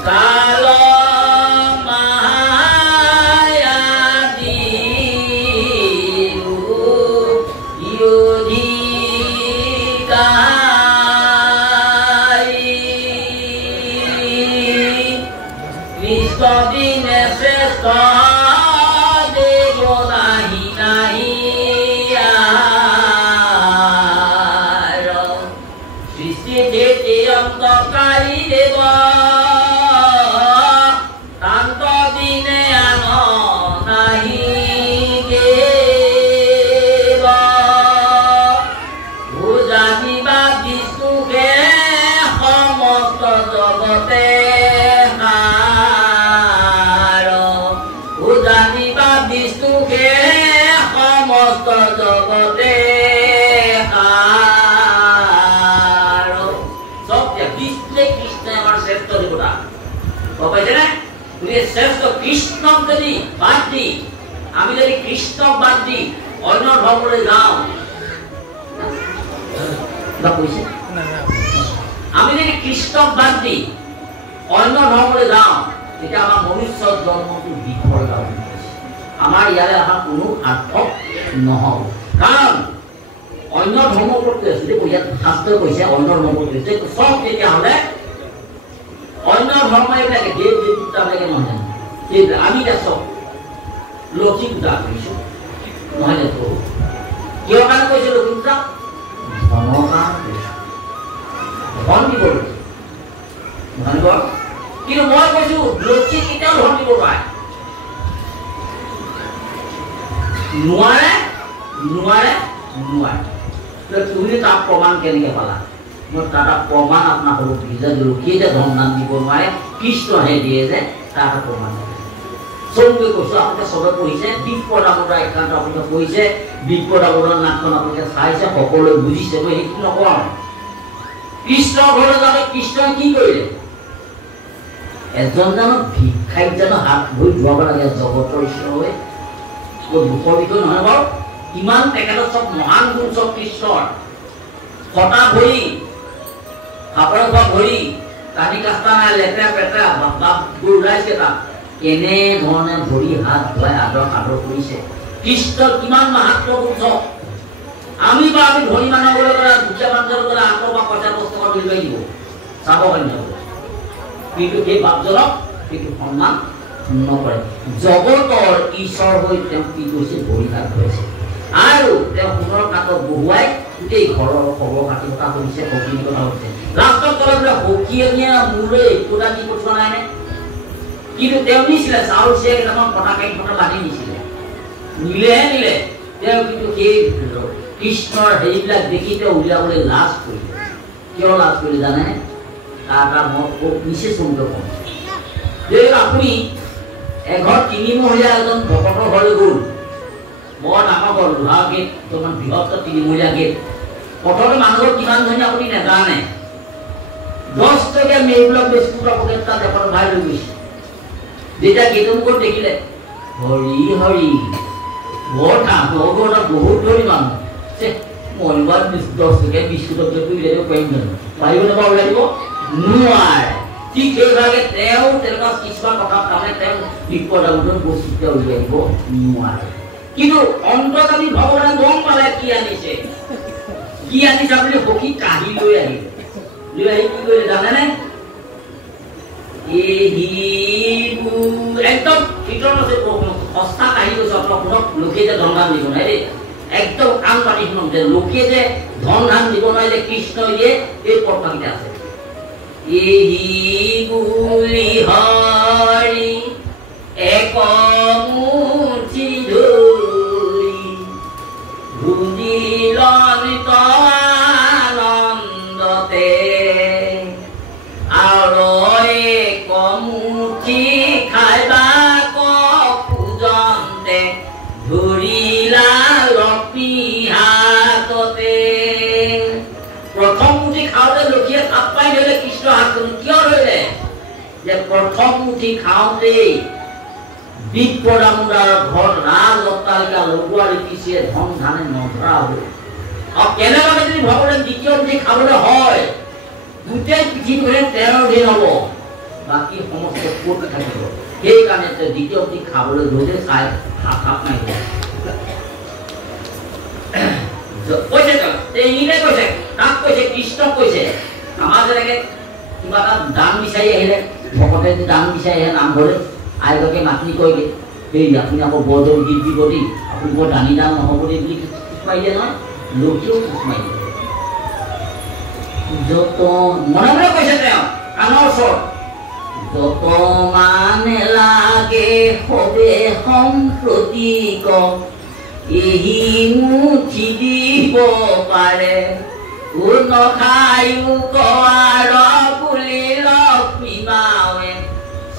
কাল মায়াদি যোধিকাৰী কৃষ্ণ দিনে শ্ৰেষ্ঠ শ্রেষ্ঠ কৃষ্ণক যদি বাদ দি আমি যদি কৃষ্ণক বাদ দি অন্য ধৰ্মলৈ যাওঁ, আমি যদি কৃষ্ণক বাদ দি অন্য ধৰ্মলৈ যাওঁ তেতিয়া আমাৰ মনুষ্য জন্মটো বিফল হ'ব। আমাৰ ইয়াৰে অহা কোনো সাৰ্থক নহ'ব। কাৰণ অন্য ধৰ্মৰ প্ৰতি ইয়াত শাস্ত্ৰই কৈছে অন্য ধৰ্মৰ প্ৰতি চব তেতিয়াহ'লে অন্য ধৰ্ম এইবিলাকে দেৱ দেৱতাবিলাকে নহয় জানো? আমি এতিয়া চব লক্ষী পূজা কৰিছোঁ নহয় জানো? কিয় কাৰণে কৰিছোঁ লক্ষী পূজা? ধনৰ কাৰণে ধন দিব লৈছোঁ। কিন্তু মই কৈছোঁ লক্ষী কেতিয়াও ধন দিব নোৱাৰে। তুমি তাৰ প্ৰমাণ কেনেকৈ পালা? মই তাৰ প্ৰমাণ আপোনালোকক দিছে যে লক্ষীয়ে যে ধন দান দিব নোৱাৰে, কৃষ্ণহে দিয়ে যে তাৰ প্ৰমাণ চবকে কৈছোঁ। আপোনালোকে চবে পঢ়িছে, বিপদ আপদৰ একান্ত আপোনালোকে পঢ়িছে, বিপদ আপদৰ নাটখন আপোনালোকে চাইছে, সকলোৱে বুজিছে। মই সেইটো নকওঁ। কৃষ্ণৰ ঘৰলৈ যাওঁতে কৃষ্ণই কি কৰিলে? এজন জানো ভিক্ষাৰীক জানো হাত ভৰি ধুৱাব লাগে জগতৰ ঈশ্বৰ হৈ? দুখৰ বিষয় নহয় বাৰু। কিমান তেখেতৰ চব মহান গুণ চব কৃষ্ণৰ। ফটা ভৰি, সাপৰ খোৱা ভৰি, কানি কাষ্টা নাই, লেতেৰা পেতেৰা ওলাইছে তাত। এনেধৰণে ভৰি হাত ধুৱাই আদৰ সাদৰ কৰিছে। কৃষ্ণৰ কিমান মাহাত্ম গুণ চব। আমি ধনী মানুহলৈ গ'লে, দুখীয়া মানুহলৈ গ'লে 8 বা 50 টকা লৈ দিব চাব পাৰিব, কিন্তু সেই বাপজনক সেইটো সন্মান নকৰে। জগতৰ ঈশ্বৰ হৈ তেওঁ কি কৰিছে? ভৰি হাত ধুৱাইছে আৰু তেওঁ সোণৰ কাঠত বহুৱাই গোটেই ঘৰৰ খবৰ খাতি কথা কৰিছে, সখীৰ কথা কৈছে। লাষ্টত ক'লে বোলে সখীয়ে নিয়ে মোৰে একোটা কি পঠোৱা নাই নে? কিন্তু তেওঁ নিছিলে চাউল চিয়া কেইটামান কটা কেক কটা বান্ধি নিছিলে, নিলে তেওঁ কিন্তু সেই কৃষ্ণৰ হেৰিবিলাক দেখি তেওঁ উলিয়াবলৈ লাজ কৰিলে। কিয় লাজ কৰিলে জানে? তাৰ এটা মই বিশেষ অনুভৱ কওঁ যে আপুনি এঘৰ 3 মহলীয়া এজন ভকতৰ ঘৰলৈ গ'ল, বৰ ডাঙৰ ঘৰ, লোহা গেট, অকণমান বৃহৎ 3 মহলীয়া গেট। প্ৰথমতে মানুহৰ কিমান ধনী আপুনি নাজানে। 10 টকীয়া মেইবিলাক বিস্কুট আপুনি তাত এখন ভাই লৈ গৈছে। যেতিয়া গেটৰ মুখত দেখিলে, হৰি হৰি বৰ ডাঙৰ ঘৰ, বহুত ধনী মানুহ, মৰিবাৰ 10 টকীয়া বিস্কুটত উলিয়াই পাৰিম জানো? পাৰিব নাপাব লাগিব? নোৱাৰে। ঠিক সেইভাগে তেওঁ তেনেকুৱা কিছুমান কথা তাৰমানে তেওঁ বিপদ আপদত বস্তু তেওঁ উলিয়াই দিব নোৱাৰে। কিন্তু অন্তৰ্যামী ভগৱানে গম পালে কি আনিছে আপুনি সখী কাঢ়ি লৈ আহি কি কৰিলে জানেনে? একদম ভিতৰত আছে সস্তা কাঢ়ি গৈছে। আপোনাক লোকে যে ধন ধান দিব নাই দেই, একদম কাণ পাতি শুনক যে লোকে যে ধন ধান দিব নোৱাৰে যে কৃষ্ণই দিয়ে, এই পত্ৰকেইটা আছে। হৰি এক মুঠি ধৰি ভুজিলনিত আনন্দতে আৰু এক মুঠি খাইবা খোজন্তে ধৰিলা প্ৰথম মুঠি খাওঁতে বিপদামুদাৰ ঘৰত ৰাজ অট্টালিকা লগোৱা দেখিছে ধন ধানে নধৰা হ'ল আৰু কেনেবাকৈ যদি ভগৱানে দ্বিতীয় মুঠি খাবলৈ হয় গোটেই পৃথিৱীখনে 13 দিন হ'ব বাকী সমস্ত ক'ত থাকিব সেইকাৰণে দ্বিতীয় মুঠি খাবলৈ ধৰিলে চাই হাত মাৰিব কৈছে ইংলিছে কৈছে তাক কৈছে কৃষ্ণ কৈছে আমাৰ যেনেকৈ কিবা এটা দান বিচাৰি আহিলে ভকতে যদি দান বিচাৰি আহে নামঘৰলৈ আইগকে মাতি কৈগে সেই আপুনি আকৌ বৰদৌল গীত দিব দেই আপুনি বৰ দানী দান নহ'ব দেই বুলি কিছুমাই দিয়ে নহয় লোকেও কিছুমাই দিয়ে যত মনে মনে কৈছে তেওঁ কাণৰ ওচৰত যত মানে লাগে সবে সম্প্ৰতি এই মুঠি দিব পাৰে কোন খায়ো কোৱাৰ বুলি লক্ষ্মী মাৱে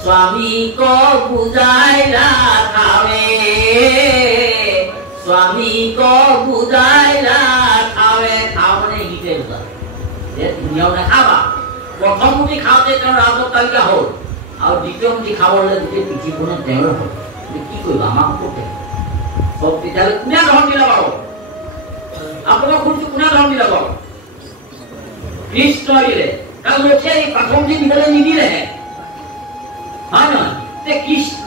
স্বামীক বুজাই ৰাখাৱে স্বামীক বুজাই ৰাখাৱে খাওঁ মানে গীতে বুজায় ধুনীয়াও নাখাবা প্ৰথম মুঠি খাওঁতে তেওঁৰ ৰাজ অট্টালিকা হ'ল আৰু দ্বিতীয় মুঠি খাবলৈ গোটেই পৃথিৱীখনে তেওঁৰ হ'ল কি কৰিবা আমাক ক'তে সব তেতিয়াহ'লে কোনে ধন দিলে বাৰু আপোনাক শুনিছোঁ কোনে ধন দিলে বাৰু কৃষ্ণ দিলে কাৰণ লক্ষ্মীয়ে এই প্ৰথম মুঠি দিবলৈ নিদিলেহে হয় নহয়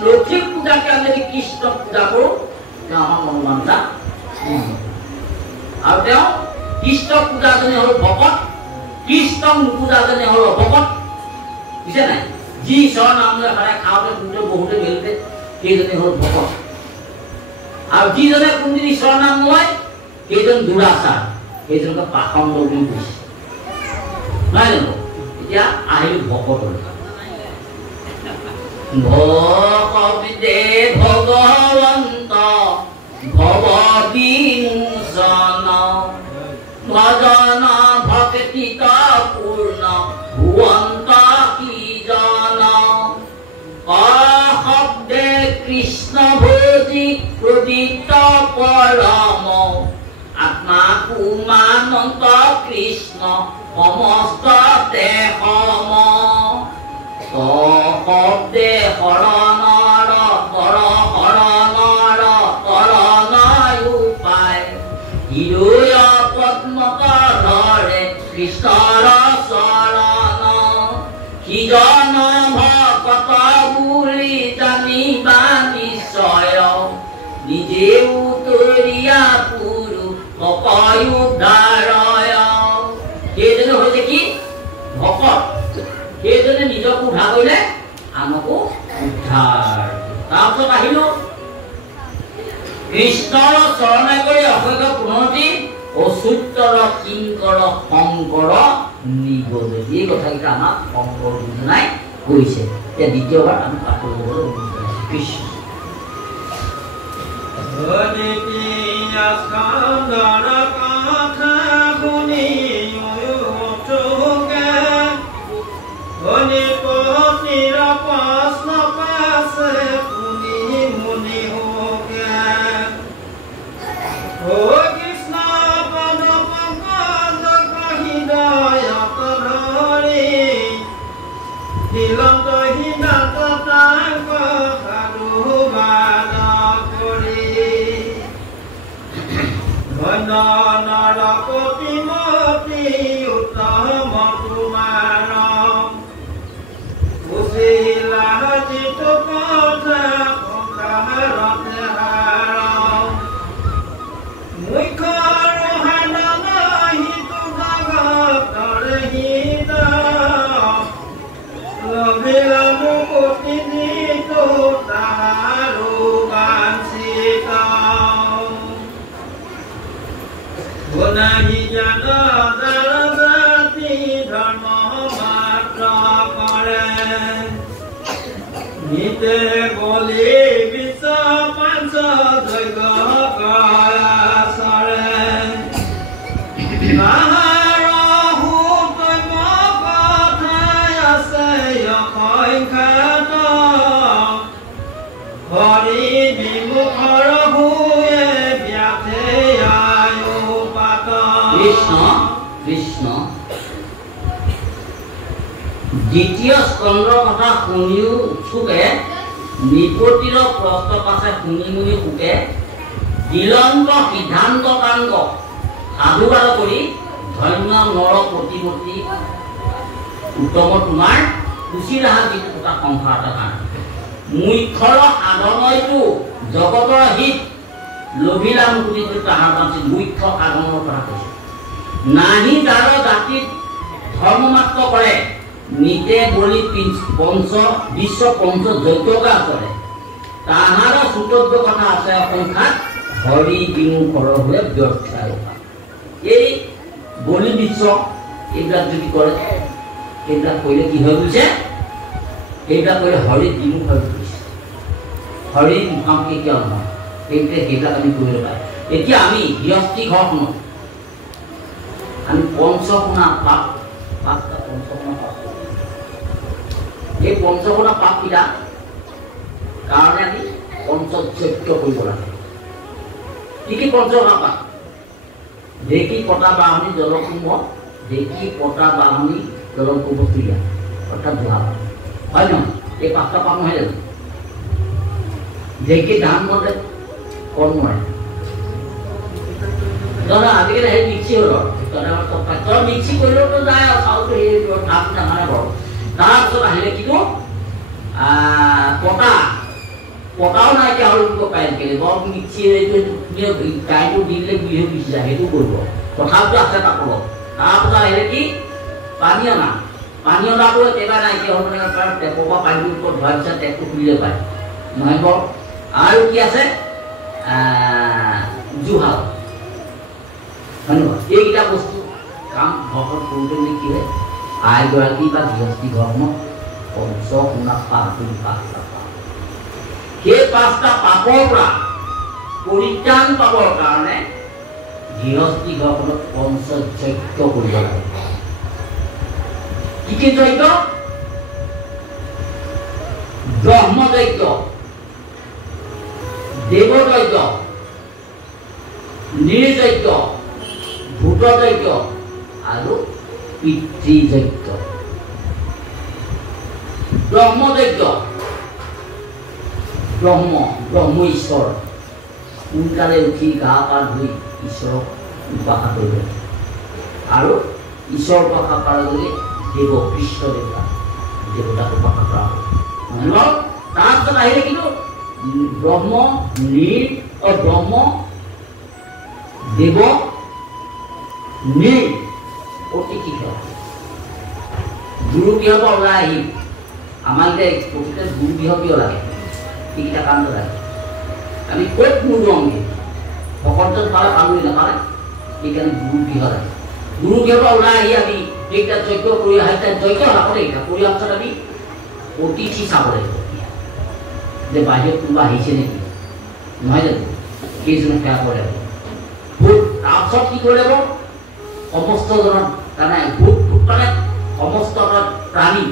লক্ষ্মীক পূজাকে আমি যদি কৃষ্ণক পূজা কৰোঁ তেওঁ আমাৰ মনোমানতা আৰু তেওঁ কৃষ্ণক পূজাজনী হ'ল ভকত কৃষ্ণক নুপূজাজনী হ'ল অভকত বুজিছে নাই যি ঈশ্বৰৰ নাম লৈ সদায় খাওঁতে কোনটো বহুতে মেলোতে সেইজনী হ'ল ভকত আৰু যিজনে কোনদিন ঈশ্বৰৰ নাম লয় সেইজন দুৰাচাৰ সেইজনকে পাখণ্ড বুলি কৈছে নহয় জানো এতিয়া আহিলো ভকতলৈ ভকতে ভগৱন্ত ভৱ বিমোচন ভজন ভক্তিত পূৰ্ণ ভুৱন্ত কি জন শব্দে কৃষ্ণ ভোজি প্ৰদীপ্ত পৰম আত্মা কুমানন্ত কৃষ্ণ সমস্ত দেহম শব্দে শৰণৰ কৰ শৰণৰ কৰণায়ু পায় হৃদয় পদ্মক ধৰে কৃষ্ণৰ চৰণ সিজন ভকত বুলি জানিবা নিশ্চয় নিজে উতৰীয়া পুৰু উদ্ধাৰয় সেইজনে হৈছে কি ভকত সেইজনে নিজক উদ্ধাৰ কৰিলে আনকো উদ্ধাৰ তাৰপিছত আহিলো কৃষ্ণৰ চৰণে কৰি অসংখ্য পুনৰতি অচ্যুতৰ কিংকৰ শংকৰ নিগদ এই কথাকেইটা আমাক শংকৰ বুজনাই কৈছে এতিয়া দ্বিতীয়বাৰ আমি পাঠ কৰিবলৈ কৃষ্ণ দ্বিতীয় স্কন্ধৰ কথা শুনিও উৎসুকে নিপতিৰ প্ৰস্ত পাছে শুনি মুনি সুকে দিলন্ত সিদ্ধান্তকাংগ সাধুবাদ কৰি ধন্য নৰ প্ৰতিমূৰ্তি উত্তম তোমাৰ খুচি ৰহা যিটো এটা সংসাৰ এটা কাৰণে মুখ্যৰ সাধনইটো জগতৰ হিত লভিলা মুকুতিটো তাহাৰ পাছে মুখ্য সাধনৰ কথা কৈছে নাহি যাৰ জাতিত ধৰ্ম মাত্ৰ কৰে নিতে বলি পঞ্চ বিশ্ব পঞ্চ যজ্ঞকা আছে তাহাৰ সুতব্য কথা আছে সংখ্যাত হৰি বিনু কৰ হৈ ব্যৰ্থ এই বলি বিশ্ব এইবিলাক যদি কৰে এইবিলাক কৰিলে কি হৈ গৈছে এইবিলাক কৰিলে হৰি বিনু হৈ গৈছে হৰি মুখামুখি কিয় নহয় সেইবিলাক আমি কৰিব পাৰে এতিয়া আমি গৃহস্থী ঘৰখনত আমি পঞ্চগুণা পাপ পাঁচটা পঞ্চগুণা পাপ এই পঞ্চগুণা পাপ কিটা কাৰণে আমি পঞ্চযজ্ঞ কৰিব লাগে কি পঞ্চগুণা পাপ ঢেঁকী পতা বাহনী জলকুম্ভ ঢেঁকী পতা বাহনী জলকুম্ভ ক্ৰিয়া অৰ্থাৎ ধোৱা হয় নহয় এই পাঁচটা পাপ নহয় জানো ঢেঁকী ধান মতে কম মৰে দাদা আজিকালি সেই মিক্সি হ'ল তই মিক্সি কৰিলেওতো যায় আৰু চাউলটো সেই ধান নাখানে বাৰু তাৰপিছত আহিলে কিন্তু পতাও নাইকিয়া হ'ল কাৰেণ্ট কেলে বৰ মিক্সি কাৰেণ্টটো দিলে গুৰি হৈ গুচি যায় সেইটো কৰিব তথাপিতো আছে তাক অলপ তাৰপিছত আহিলে কি পানী অনাটো একেবাৰে নাইকিয়া হ'ল মানে টেপৰ পৰা পানীটোৰ ওপৰত ধোৱাৰ পিছত টেপটো খুলিলে পায় নহয় বাৰু আৰু কি আছে জুহাল হয় নহয় এইকেইটা বস্তু কাম ঘৰখন কৰোঁতে মানে কি হয় আইগৰাকী বা গৃহস্থী ঘৰখনত পঞ্চগুণা পাপ বুলি পাঁচটা পাপ সেই পাঁচটা পাপৰ পৰা পৰিত্ৰাণ পাবৰ কাৰণে গৃহস্থী ঘৰখনত পঞ্চযজ্ঞ কৰিব লাগে কি যজ্ঞ ব্ৰহ্মযজ্ঞ দেৱযজ্ঞ নিৰ্যজ্ঞ ভূতযজ্ঞ আৰু পিতৃযজ্ঞ ব্ৰহ্মযজ্ঞ ব্ৰহ্ম ঈশ্বৰ সোনকালে উঠি গা পা ধুই ঈশ্বৰক উপাসনা কৰিব আৰু ঈশ্বৰ উপাসনা কৰাবলৈ দেৱ কৃষ্ণ দেৱতাক উপাসনা কৰা হয় তাৰপিছত আহিলে কিন্তু ব্ৰহ্ম দেৱ অতিথি গুৰু গৃহৰ পৰা ওলাই আহি আমাৰ এতিয়া প্ৰতিটো গুৰু গৃহ কিয় লাগে এইকেইটা কাম লাগে আমি ক'ত মোৰ ৰংগে ভকত পালে পালোঁ নাপালে সেইকাৰণে গুৰু গৃহ লাগে গুৰু গৃহৰ পৰা ওলাই আহি আমি এইকেইটা যজ্ঞ কৰি আহি যজ্ঞ লাগতে এইকেইটা কৰি অহাৰ পিছত আমি অতিথি চাব লাগিব যে বাহিৰত কোনোবা আহিছে নেকি নহয় জানো সেইজনক সেৱা কৰিব লাগিব তাৰপিছত কি কৰিব লাগিব সমস্তজনৰ কাৰণে ভূত মানে সমস্ত প্ৰাণী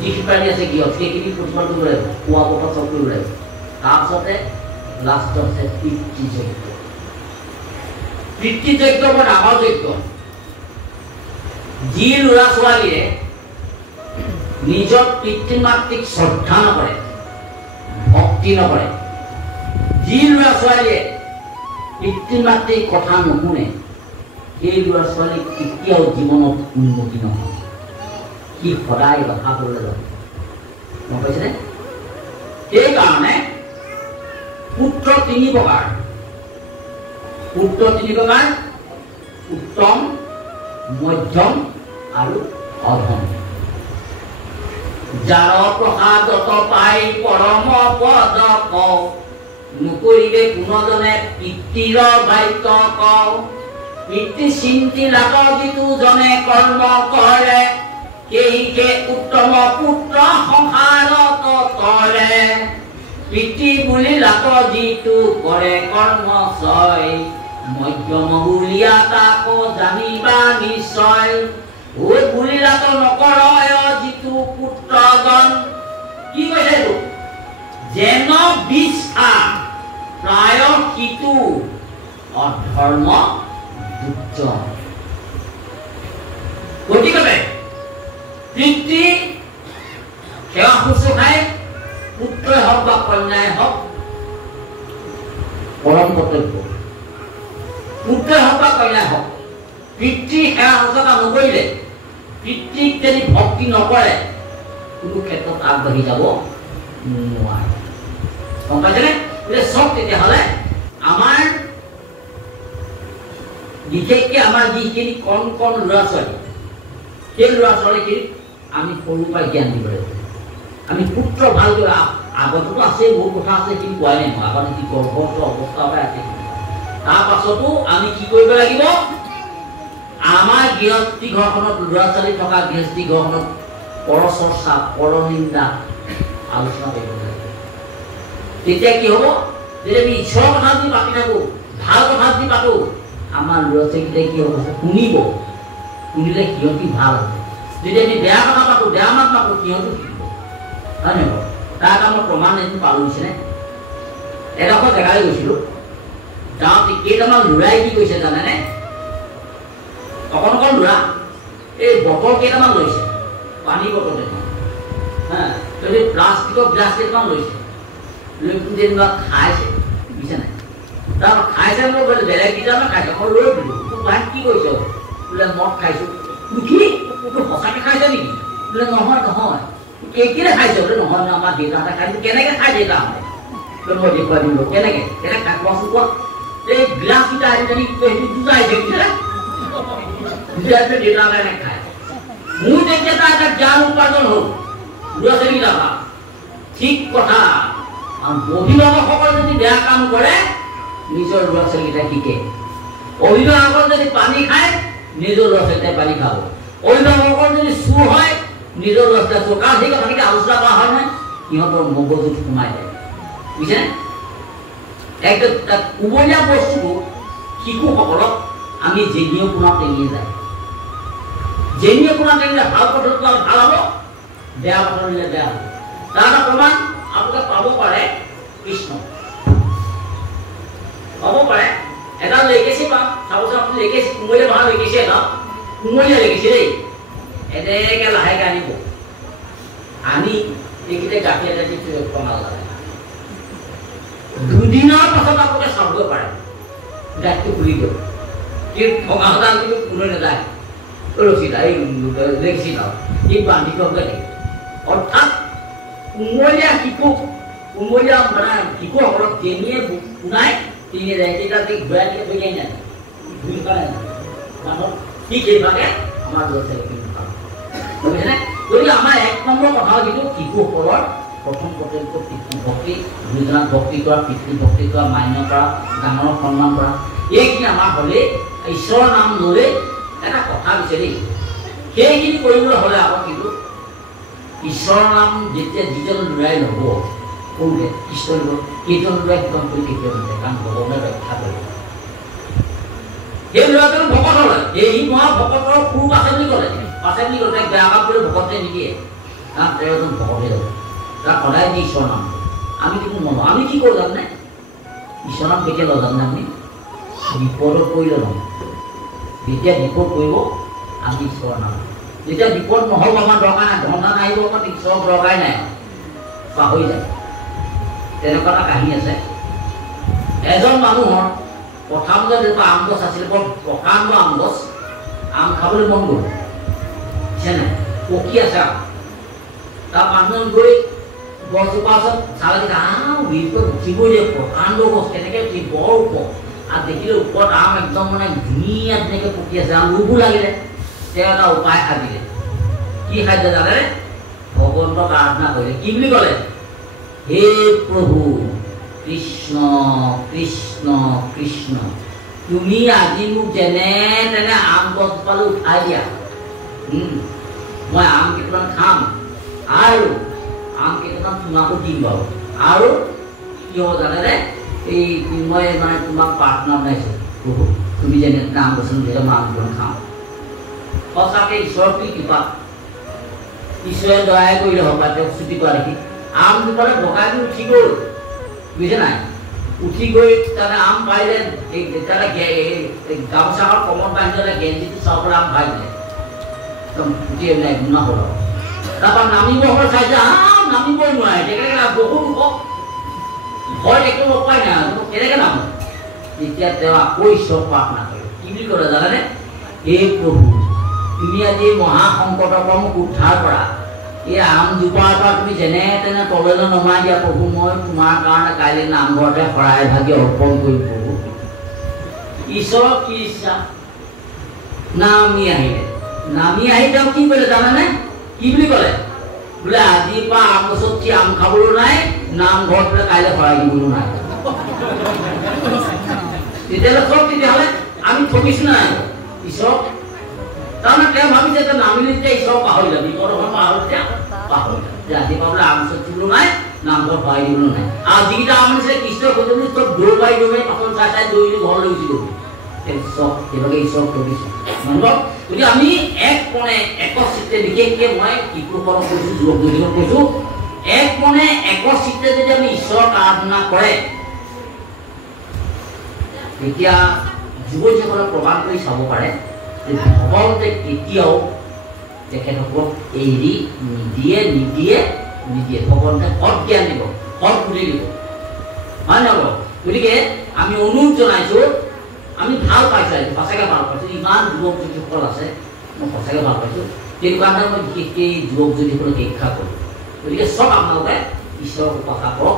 যিখিনি প্ৰাণী আছে গৃহত সেইখিনি প্ৰতিপাল কৰিব লাগিব খোৱা বোৱা চব কৰিব লাগিব তাৰপিছতে লাষ্টত আছে পিতৃযজ্ঞ বৰ ডাঙৰ যজ্ঞ যি ল'ৰা ছোৱালীয়ে নিজৰ পিতৃ মাতৃক শ্ৰদ্ধা নকৰে ভক্তি নকৰে যি ল'ৰা ছোৱালীয়ে পিতৃ মাতৃৰ কথা নুশুনে সেই ল'ৰা ছোৱালী কেতিয়াও জীৱনত উন্নতি নহয় সি সদায় ৰখা কৰিবলৈ যাব গম পাইছেনে সেইকাৰণে পুত্ৰ তিনি প্ৰকাৰ উত্তম মধ্যম আৰু অধম যাৰ প্ৰসাদত পাই পৰম পদ কওঁ নকৰিবে কোনোজনে পিতৃৰ বাক্য কওঁ পিতৃ চিন্তি লাগ যিটো জনে কৰ্ম কৰে সেইকে উত্তম পুত্ৰ সংসাৰত কৰে পিতৃ বুলি লাগ যিটো কৰে কৰ্ম ছয় মধ্যম বুলিয়া তাক জানিবা নিশ্চয় ঐ বুলি লাগ নকৰ যিটো পুত্ৰগণ কি কৈছে এইটো যেন বিছা প্ৰায় সিটো অধৰ্ম দুৰ্য গতিকে কন্যাই হওক পৰম কৰ্তব্য পুত্ৰই হওক বা কন্যাই হওক পিতৃ সেৱা শুশ্ৰূষা নকৰিলে পিতৃক যদি ভক্তি নকৰে কোনো ক্ষেত্ৰত আগবাঢ়ি যাব নোৱাৰে গম পাইছেনে এতিয়া চব তেতিয়াহ'লে আমাৰ বিশেষকৈ আমাৰ যিখিনি কণ কণ ল'ৰা ছোৱালী সেই ল'ৰা ছোৱালীখিনিক আমি সৰুৰ পৰা জ্ঞান দিব লাগিব আমি পুত্ৰ ভাল কৰি আগতো আছে বহুত কথা আছে কিন্তু কোৱাই নাই মই আগতে যি গৰ্ভস্থ অৱস্থা পাই আছে তাৰ পাছতো আমি কি কৰিব লাগিব আমাৰ গৃহস্থী ঘৰখনত ল'ৰা ছোৱালী থকা গৃহস্থী ঘৰখনত পৰচৰ্চা পৰনিন্দা আলোচনা কৰিব লাগিব তেতিয়া কি হ'ব যদি আমি ঈশ্বৰৰ কথা যদি পাতি থাকোঁ ভাল কথা যদি পাতোঁ আমাৰ ল'ৰা ছোৱালীকেইটাই কি হ'ব শুনিব শুনিলে সিহঁতি ভাল হ'ব যদি আমি বেয়া কথা পাতোঁ বেয়া মাত মাতোঁ সিহঁতো শিকিব হয় নহয় বাৰু তাৰ এটা মই প্ৰমাণ এদিন পালোঁ হৈছেনে এডোখৰ জেগালৈ গৈছিলোঁ যাওঁতে কেইটামান ল'ৰাই কি কৈছে জানেনে অকণ অকণ ল'ৰা এই বটল কেইটামান লৈছে পানী বটল কেইটামান হা যদি প্লাষ্টিকৰ গ্লাছ কেইটামান লৈছে লৈ যেনিবা খাইছে বুজিছে নাই তাৰপৰা খাইছে মই বোলে বেলেগ কেইটামান খাইছে মই লৈ দিলোঁ তোৰ ভাই কি কৰিছ বোলে মদ খাইছোঁ কি তোৰ সঁচাকৈ খাইছে নেকি বোলে নহয় নহয় কেইকিনে খাইছে বোলে নহয় নহয় আমাৰ দেউতাহঁতে খাইছে কেনেকৈ খাই দেউতাহঁতে মই দেখুৱাই দিলোঁ কেনেকৈ কেনেকৈ কোৱাচোন কোৱা এই গ্লাছকেইটা আহি যদি সেইটো দুটাই দেখিছে দেউতাহঁতে এনেকৈ খায় মোৰ তেতিয়া এটা জ্ঞান উপাৰ্জন হ'ল ল'ৰা ছোৱালীকেইটা ঠিক কথা অভিভাৱকসকলে যদি বেয়া কাম কৰে নিজৰ ল'ৰা ছোৱালীকেইটাই শিকে অভিভাৱকৰ যদি পানী খায় নিজৰ ল'ৰা ছোৱালীকেইটাই পানী খাব অভিভাৱকৰ যদি চুৰ হয় নিজৰ ল'ৰা ছোৱালী চুৰ কাৰণ সেই কথাকেইটা আলোচনা কৰা হয় নহয় সিহঁতৰ মগজুত সোমাই যায় বুজিছেনে একদম তাত কোমলীয়া বস্তুটো শিশুসকলক আমি জেনিয়ে পোনা টেঙিয়ে যায় জেনিয়ে পোনা টেঙিলে ভাল পদ্ধতি ভাল হ'ব বেয়া পদ্ধতি দিলে বেয়া হ'ব তাৰ এটা প্ৰমাণ আপোনালোকে পাব পাৰে কৃষ্ণ পাব পাৰে এটা লেগেচি পাম চাবচোন আপুনি লেগেচি কোমলীয়া ভাল লেগেচি এটা কোমলীয়া লেগেচি দেই এনেকৈ লাহেকৈ আনিব আনি এইকেইটা গাঁঠিয়ে গাঁঠি কমাল লাগে দুদিনৰ পাছত আপোনালোকে চাব পাৰে গাঁঠিটো খুলি গ'ল কিন্তু ভঙা সদাল কিন্তু কোনো নাযায় ৰছীডাল এই লেগেচিডাল এই বান্ধি থোৱাকৈ থাকে অৰ্থাৎ কোমলীয়া শিশুক কোমলীয়া মানে শিশুসকলক যেনিয়ে পোনাই তিনি যায় তেতিয়া ঘূৰাই দিলে ধুই যায় ধুই পালে মানুহৰ ঠিক সেইভাগে আমাৰ ল'ৰা ছোৱালী বুজিছেনে গতিকে আমাৰ এক নম্বৰ কথা যিটো শিশুসকলৰ প্ৰথম কৰ্তব্য পিতৃভক্তি গুৰুজনাক ভক্তি কৰা পিতৃভক্তি কৰা মান্য কৰা ডাঙৰক সন্মান কৰা এইখিনি আমাৰ হ'লে ঈশ্বৰৰ নাম ল'লে এটা কথা বিচাৰি সেইখিনি কৰিবলৈ হ'লে আকৌ কিন্তু ঈশ্বৰৰ নাম যেতিয়া যিজন ল'ৰাই ল'ব সৰুতে কৃষ্ণ ল'ব সেইজন ল'ৰাই শিকন কৰি কেতিয়াও নাযায় কাৰণ ভগৱানে ৰক্ষা কৰিব সেই ল'ৰাটো ভকত হ'লে এই মহা ভকতৰ সুৰ আছে বুলি ক'লে তাক বেয়া কাম কৰি ভকতে নিদিয়ে কাৰণ তেওঁ এজন ভকতে ল'ব তাক সদায় দি ঈশ্বৰৰ নাম আমি কিন্তু নলওঁ আমি কি কৰোঁ জানে ঈশ্বৰৰ নাম কেতিয়া লওঁ জানে আমি বিপদত পৰিলে লওঁ যেতিয়া বিপদ কৰিব আমি ঈশ্বৰৰ নাম যেতিয়া বিপদ নহ'ব আমাৰ দৰকাৰ নাই ধন আহিব আমাৰ ঈশ্বৰৰ দৰকাই নাই পাহৰি যায় তেনেকুৱা এটা কাহিনী আছে এজন মানুহৰ প্ৰথমতে যেনেকুৱা আম গছ আছিল বৰ প্ৰকাণ্ড আম গছ আম খাবলৈ মন গ'ল বুজিছে নাই পকি আছে আম তাৰ মানুহজন গৈ গছজোপা ওচৰত চালে বিপদ উঠিবই দিয়ে প্ৰকাণ্ড গছ কেনেকৈ উঠি বৰ ওখ আৰু দেখিলে ওপৰত আম একদম মানে ধুনীয়া ধুনীয়াকৈ পকি আছে আম লোভো লাগিলে তেওঁ এটা উপায় সাজিলে কি খাদ্য জানেনে ভগৱন্তক আৰাধনা কৰিলে কি বুলি ক'লে হে প্ৰভু কৃষ্ণ কৃষ্ণ কৃষ্ণ তুমি আজি মোক যেনে তেনে আম গছজোপালৈ উঠাই দিয়া মই আম কেইটামান খাম আৰু আম কেইটামান তোমাকো দিম বাৰু আৰু কি হ'ব জানেনে এই মই মানে তোমাক প্ৰাৰ্থনা বনাইছোঁ প্ৰভু তুমি যেনে তেনে আম গছ দিলে মই আম কেইটামান খাম সঁচাকৈ ঈশ্বৰৰ কি কৃপা ঈশ্বৰে দয়াই কৰিলে হ'ব পাৰে তেওঁক ছুটি কৰা দেখি আম জোপালে বগাই উঠি গ'ল বুজিছে নাই উঠি গৈ তাতে আম পাৰিলে গামোচাখন কমত বান্ধি ল'লে গেঞ্জিটো চাবলৈ আম পাই দিলে একদম উঠি নাই গুণা হ'ল তাৰপৰা নামিব হ'ল চাইছে নামিবই নোৱাৰে বহুত ওখ ঘৰত একো উপায় নাই কেনেকৈ নাম তেতিয়া তেওঁ আকৌ ঈশ্বৰ প্ৰাৰ্থনা কৰে কি বুলি ক'লে জানেনে এই প্ৰভু তুমি আজি মহাসংকটৰ পৰা মোক উদ্ধাৰ কৰা এই আমজোপাৰ পৰা তুমি যেনে তেনে তললৈ নমাই দিয়া প্ৰভু মই তোমাৰ কাৰণে কাইলৈ নামঘৰতে শৰাই ভাগি অৰ্পণ কৰিম প্ৰভু ঈশ্বৰৰ কি ইচ্ছা নামি আহি তেওঁ কি কৰিলে জানেনে কি বুলি ক'লে বোলে আজিৰ পৰা আম গছত আম খাবলৈ নাই নামঘৰত বোলে কাইলৈ শৰাই দিবলৈ নাই তেতিয়াহ'লে চব তেতিয়াহ'লে আমি ঠগিছো নাই ঈশ্বৰক তাৰমানে তেওঁ ভাবিছে যে নামিলে তেতিয়া ঈশ্বৰক পাহৰি যাবি বিপদখন পাহৰি যে আজিৰ পৰা বোলে আম গছত দিবলৈ নাই নামঘৰত শৰাই দিবলৈ নাই আৰু যিকেইটা আম আনিছিলে কৃষ্ণই কৈছে চব দৌৰ মাৰি পাছত চাই দৌৰি ঘৰলৈ গুচি গ'ল সেইভাগে ঈশ্বৰক ঠগিছো গতিকে আমি এক মনে একচিত্তে বিশেষকে মই শিশুসকলক কৈছো যুৱক যুৱতীক কৈছো এক মনে একচিত্তে যদি আমি ঈশ্বৰক আৰাধনা কৰে তেতিয়া যুৱতীসকলে প্ৰমাণ কৰি চাব পাৰে যে ভগৱন্তে কেতিয়াও তেখেতসকলক এৰি নিদিয়ে ভগৱন্তে সৎ জ্ঞান দিব সৎ বুদ্ধি দিব হয় নহয় গতিকে আমি অনুৰোধ জনাইছো আমি ভাল পাইছো সঁচাকৈ ভাল পাইছো ইমান যুৱক যুৱতীসকল আছে মই সঁচাকৈ ভাল পাইছো সেইটো কাৰণে মই বিশেষকৈ যুৱক যুৱতীসকলক শিক্ষা কৰোঁ গতিকে চব আপোনালোকে ঈশ্বৰক উপাসনা কৰক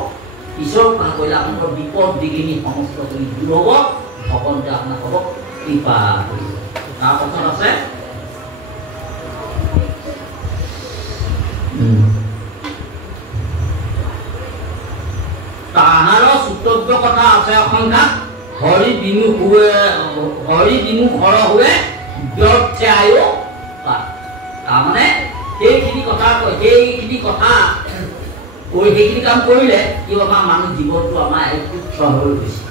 ঈশ্বৰক উপাসনা কৰিলে আপোনালোকৰ বিপদ বিঘিনি সমস্তখিনি দূৰ হ'ব ভগৱন্তে আপোনালোকক কৃপা কৰিব তাৰপাছত আছে তাহাৰ সূতব্য কথা আছে অসংখ্যা হৰি বিমুখ হৰহুৱে ব্যৰ্থ তাৰমানে সেইখিনি কথা সেইখিনি কাম কৰিলে কি আমাৰ মানুহ জীৱনটো আমাৰ তুচ্ছ হৈ গৈছে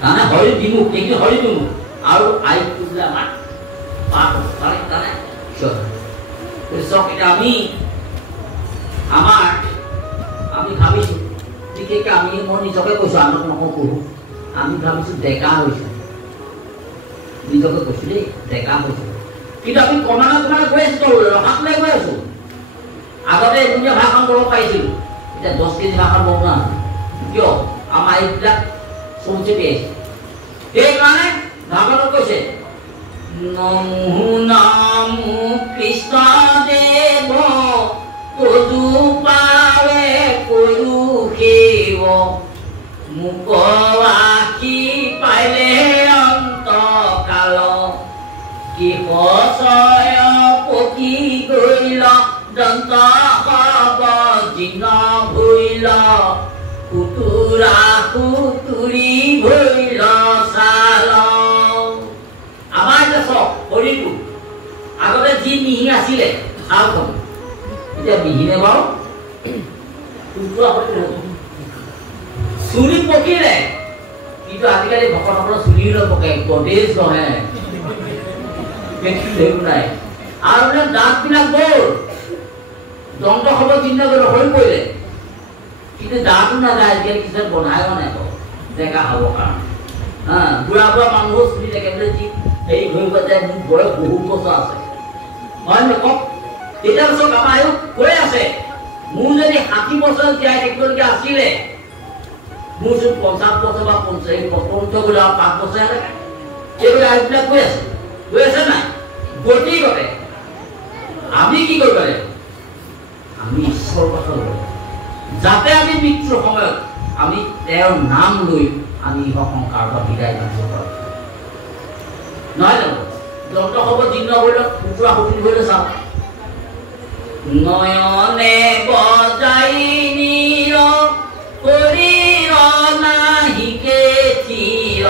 তাৰমানে হৰি বিমুখ সেইখিনি হৰি বিমুখ আৰু আয়ুটো বোলে আমাৰ পাপ তাৰমানে এতিয়া আমি ভাবিছোঁ বিশেষকৈ আমি মই নিজকে কৈছোঁ আনক নকওঁ আমি ভাবিছোঁ ডেকা হৈছোঁ নিজকে কৈছোঁ দেই ডেকা হৈছোঁ কিন্তু আমি ক্ৰমান্বয়ে গৈ আছোঁ ৰখাটোলৈ গৈ আছোঁ আগতে এজনীয়া ভাষণ কৰিব পাৰিছিলোঁ এতিয়া 10 কেজি ভাষণ কৰিব নোৱাৰোঁ কিয় আমাৰ এইবিলাক চৌচে পেয়েছে সেইকাৰণে ভাগৱতত কৈছে নমো নমো কৃষ্ণ দেৱ তদু পাৱে কৰো সেৱ মুক আখি পাইলে অন্তকাল কি সচয় পকি গৈল দন্ত হব জিন ভৈল কুতুৰা কুতুৰি ভৈল চাল আমাৰ এতিয়া চক শৰীৰটো আগতে যি মিহি আছিলে ছালখন এতিয়া মিহিনে বাৰু চুলি পকিলে কিন্তু আজিকালি ভকতসকলৰ চুলিও নপকে গদেজ নহয় নাই আৰু মানে দাঁতবিলাক গ'ল দন্ত হ'ব চিন্তা কৰি হৈ পৰিলে কিন্তু দাঁতো নাযায় আজিকালি কিছুমান বনায়ো নাই ডেকা হ'বৰ কাৰণে বুঢ়া মানুহো চুলি থাকে বোলে যি হেৰি হৈ যায় মোৰ বয়স বহুত বছৰ আছে হয় নকওক তেতিয়া চব আমাৰ আয়ুস হৈ আছে মোৰ যদি 60 বছৰ জীয়াই থাকিবলগীয়া আছিলে মোৰ চোন 50 বছৰ বা 50 গ'লে 5 বছৰ এইবিলাক আয়ুসবিলাক গৈ আছে নাই গতিকে আমি কি কৰিব লাগে আমি ঈশ্বৰৰ কথা ল'ব যাতে আমি মৃত্যুৰ সময়ত আমি তেওঁৰ নাম লৈ আমি সংসাৰৰ পৰা বিদায় মাৰিব পাৰোঁ নহয় জানো দন্ত হ'ব জীৰ্ণ কৰিলে কুকুৰা সুতুলি কৰিলে চাওঁ নয়নে বজাই নীৰ শৰীৰ নাহিকে থিৰ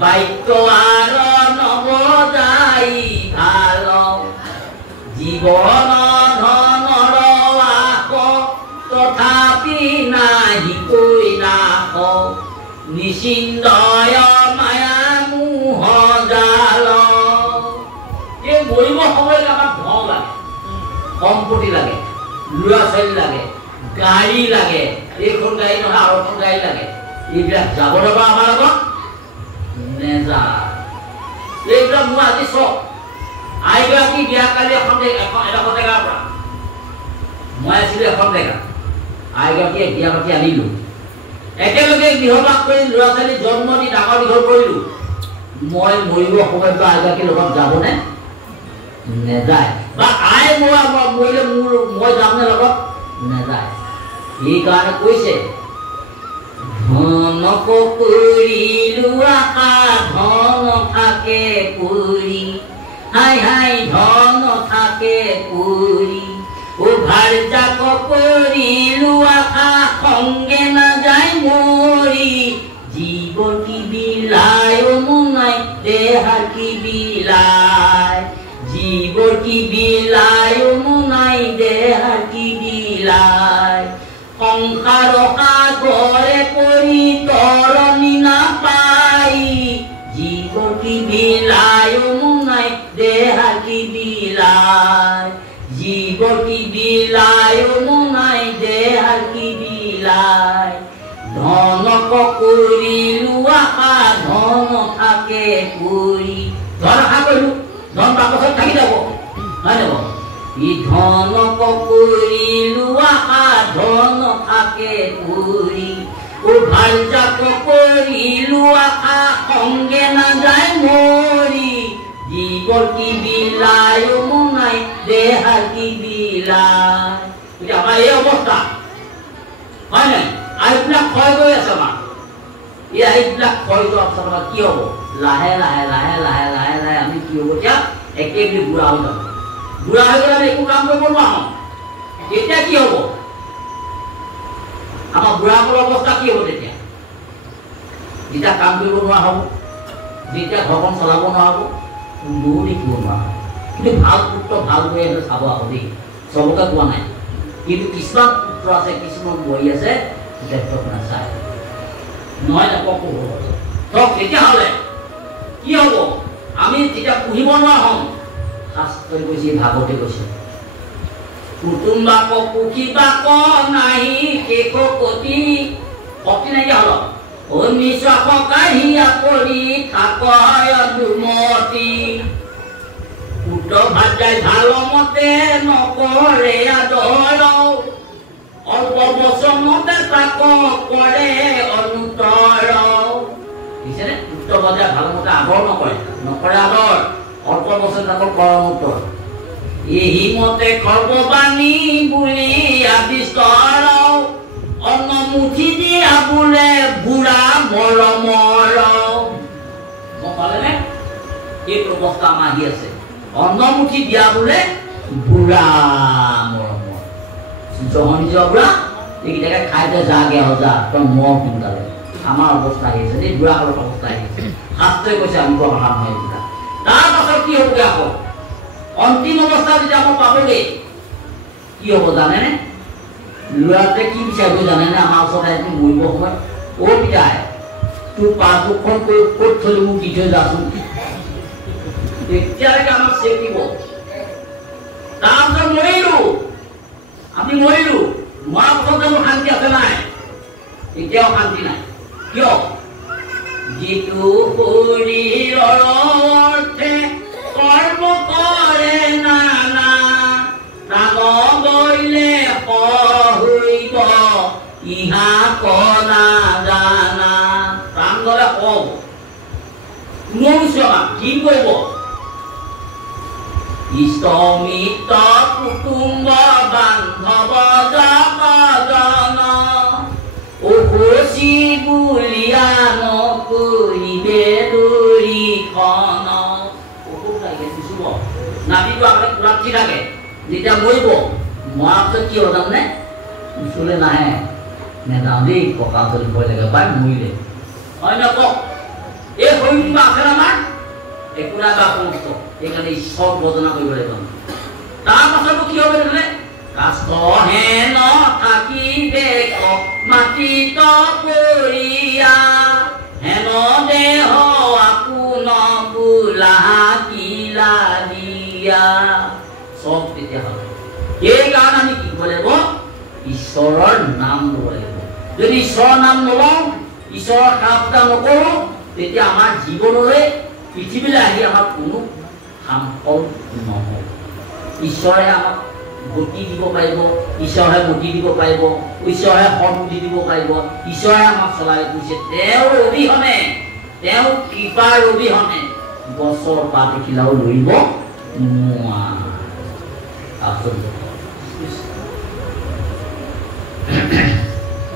বাক্য আৰ নবজাই ভাল জীৱন ধনৰ আশ তথাপি নাহি কৈ নাশ নিচিন্দয় মায়া মোহ জাল এই মৰিব সময়ত আমাক ধন লাগে সম্পত্তি লাগে ল'ৰা ছোৱালী লাগে গাড়ী লাগে এইখন গাড়ী নহয় আৰু এখন গাড়ী লাগে এইবিলাক যাব ৰবা আমাৰ লগত নেযা এইবিলাক মোৰ আজি চক আইগৰাকী বিয়া কালি এখন এডোখৰ জেগাৰ পৰা মই আছিলোঁ এখন জেগা আইগৰাকীয়ে বিয়া পাতি আনিলো একেলগে গৃহবাস কৰি ল'ৰা ছোৱালী জন্ম দি ডাঙৰ দীঘল কৰিলো মই মৰিব সময়ত আইগৰাকীৰ লগত যাবনে নেযায় বা আই মৰিলে মই যামনে লগত নেযায় সেইকাৰণে কৈছে ধন কৰিলো আশা ধন থাকে পুৰি হাই হাই ধন থাকে পুৰি উভাৰ জাক কৰিলো আশা সঙ্গে নাযায় মৰি জীৱ কি বিলাই মোনাই দেহাৰ কি বিলাই জীৱ কি বিলাই মোনাই দেহাৰ কি বিলাই সংসাৰ সাগৰে পৰি তৰণি নাপাই জীৱ কি বিলাই মোনাই দেহাৰ কি বিলাই জীৱ কি বিলাই মোনাই দেহাৰ কি বিলাই ধনক কৰিলো আশা ধন থাকে পুৰি ধন আশা কৰিলো ধন পাছত থাকি যাব হয় যাব ই ধনক কৰিলো আশা ধন থাকে পুৰি উভাৰ জাক কৰিলো আশা সঙ্গে নাযায় মৰি জীৱ কি বিলাই মোনাই দেহাৰ কি বিলাই আমাৰ এই অৱস্থা হয় নাই আইবিলাক ক্ষয় গৈ আছে আমাৰ এই আইবিলাক ক্ষয় যোৱাৰ পিছত আমাৰ কি হ'ব লাহে লাহে লাহে লাহে লাহে লাহে আমি কি হ'ব এতিয়া একেবাৰে বুঢ়া হৈ যাব বুঢ়া হৈ গ'লে আমি একো কাম কৰিব নোৱাৰোঁ তেতিয়া কি হ'ব আমাৰ বুঢ়াসকলৰ অৱস্থা কি হ'ব তেতিয়া যেতিয়া কাম কৰিব নোৱাৰা হ'ব যেতিয়া ঘৰখন চলাব নোৱাৰা হ'ব কোনেও দেখিব নোৱাৰা কিন্তু ভাল পুত্ৰ ভাল হৈ আছে চাব আকৌ দেই চবকে কোৱা নাই কিন্তু কিছুমান পুত্ৰ আছে কিছুমান বোৱাৰী আছে নাচায় নহয় নকওঁ ধৰক তেতিয়াহ'লে কি হ'ব আমি যেতিয়া পুহিব নোৱাৰা হ'ম শাস্ত্ৰই কৈছে ভাগৱতে কৈছে কুটুম্বাক পুহিবাক নাহি শেষ কতি শক্তি নাইকিয়া হ'ল অনিশ্বাস কাঢ়িয়া পৰি থাক দুমতি পুত্ৰ ভাজাই ভাল মতে নকৰে আদৰ অল্প বচনতে তাক কৰে অনুতৰ বুজিছেনে পুত্ৰ ভাজাই ভাল মতে আদৰ নকৰে আদৰ অল্প বচন তাক কৰে অনুতৰ এই মতে সৰ্ববাণী বুলি আবিষ্কাৰ অন্ন মুঠি দিয়া বোলে বুঢ়া মৰমৰ গম পালেনে এইটো অৱস্থা আমাৰ আহি আছে অন্ন মুঠি দিয়া বোলে বুঢ়া মৰমৰ জহনি যোৱা বুঢ়া এইকেইটাকে খাইতে যাগে সজা তই মৰ সোনকালে আমাৰ অৱস্থা আহিছে দেই বুঢ়াসকলৰ অৱস্থা আহিছে শাস্ত্ৰই কৈছে আমি কোৱা কথা নহয় এইবিলাক তাৰ পাছত কি হ'বগৈ আকৌ অন্তিম অৱস্থা যেতিয়া মই পাবগৈ কি হ'ব জানেনে ল'ৰাটোৱে কি বিচাৰিব জানেনে আমাৰ ওচৰতে এদিন মৰিব সময়ত অ' পিতাই তোৰ পাছবুকখন ক'ত থলি মোক দি থৈ যাচোন তেতিয়ালৈকে আমাক চেকিব তাৰপিছত মৰিলো আমি মৰিলো মৰাৰ পাছত মোৰ শান্তি আছে নাই এতিয়াও শান্তি নাই কিয় যিটো শৰীৰৰ অৰ্থে কৰ্ম কৰে নানা প্ৰাণ গ'লে সহিব ইহা কনা জানা প্ৰাণ গ'লে কওঁ কোনোবা কি কৰিব ইষ্ট মিত্ৰ কুটুম্ব বান্ধৱ জগজন অসুচি বুলিয়া নকৰিবে দৰিখন নাতিটো আগতে কুৰাঠি থাকে যেতিয়া মৰিব মৰাৰ পিছত কি হ'ব জানে ওচৰলৈ নাহে নেযাওঁ দেই ককা ওচৰলৈ ভয় লাগে পাই মৰিলে হয় ন কওক এই শৰীৰটো আছে আমাৰ একো নাই বা সমস্ত সেইকাৰণে ঈশ্বৰ বৰ্জনা কৰিব লাগিব তাৰ পাছতো কি হ'ব তেনে কাষ্ট হেন থাকিবে মাটিত পৰিয়া হেন দেহ আপোন বোলা কিলা দিয়া চব তেতিয়াহ'লে সেইকাৰণে আমি কি কৰিব লাগিব ঈশ্বৰৰ নাম ল'ব লাগিব যদি ঈশ্বৰৰ নাম নলওঁ ঈশ্বৰৰ সেৱা পূজা নকৰোঁ তেতিয়া আমাৰ জীৱনলৈ পৃথিৱীলৈ আহি আমাৰ কোনো সামফল নহ'ব ঈশ্বৰে আমাক গতি দিব পাৰিব, ঈশ্বৰে গতি দিব পাৰিব, ঈশ্বৰে সন্মুখি দিব পাৰিব, ঈশ্বৰে আমাক চলাই গৈছে। তেওঁৰ অবিহনে, তেওঁৰ কৃপাৰ অবিহনে গছৰ পাত এখিলাও লৰিব নোৱাৰে।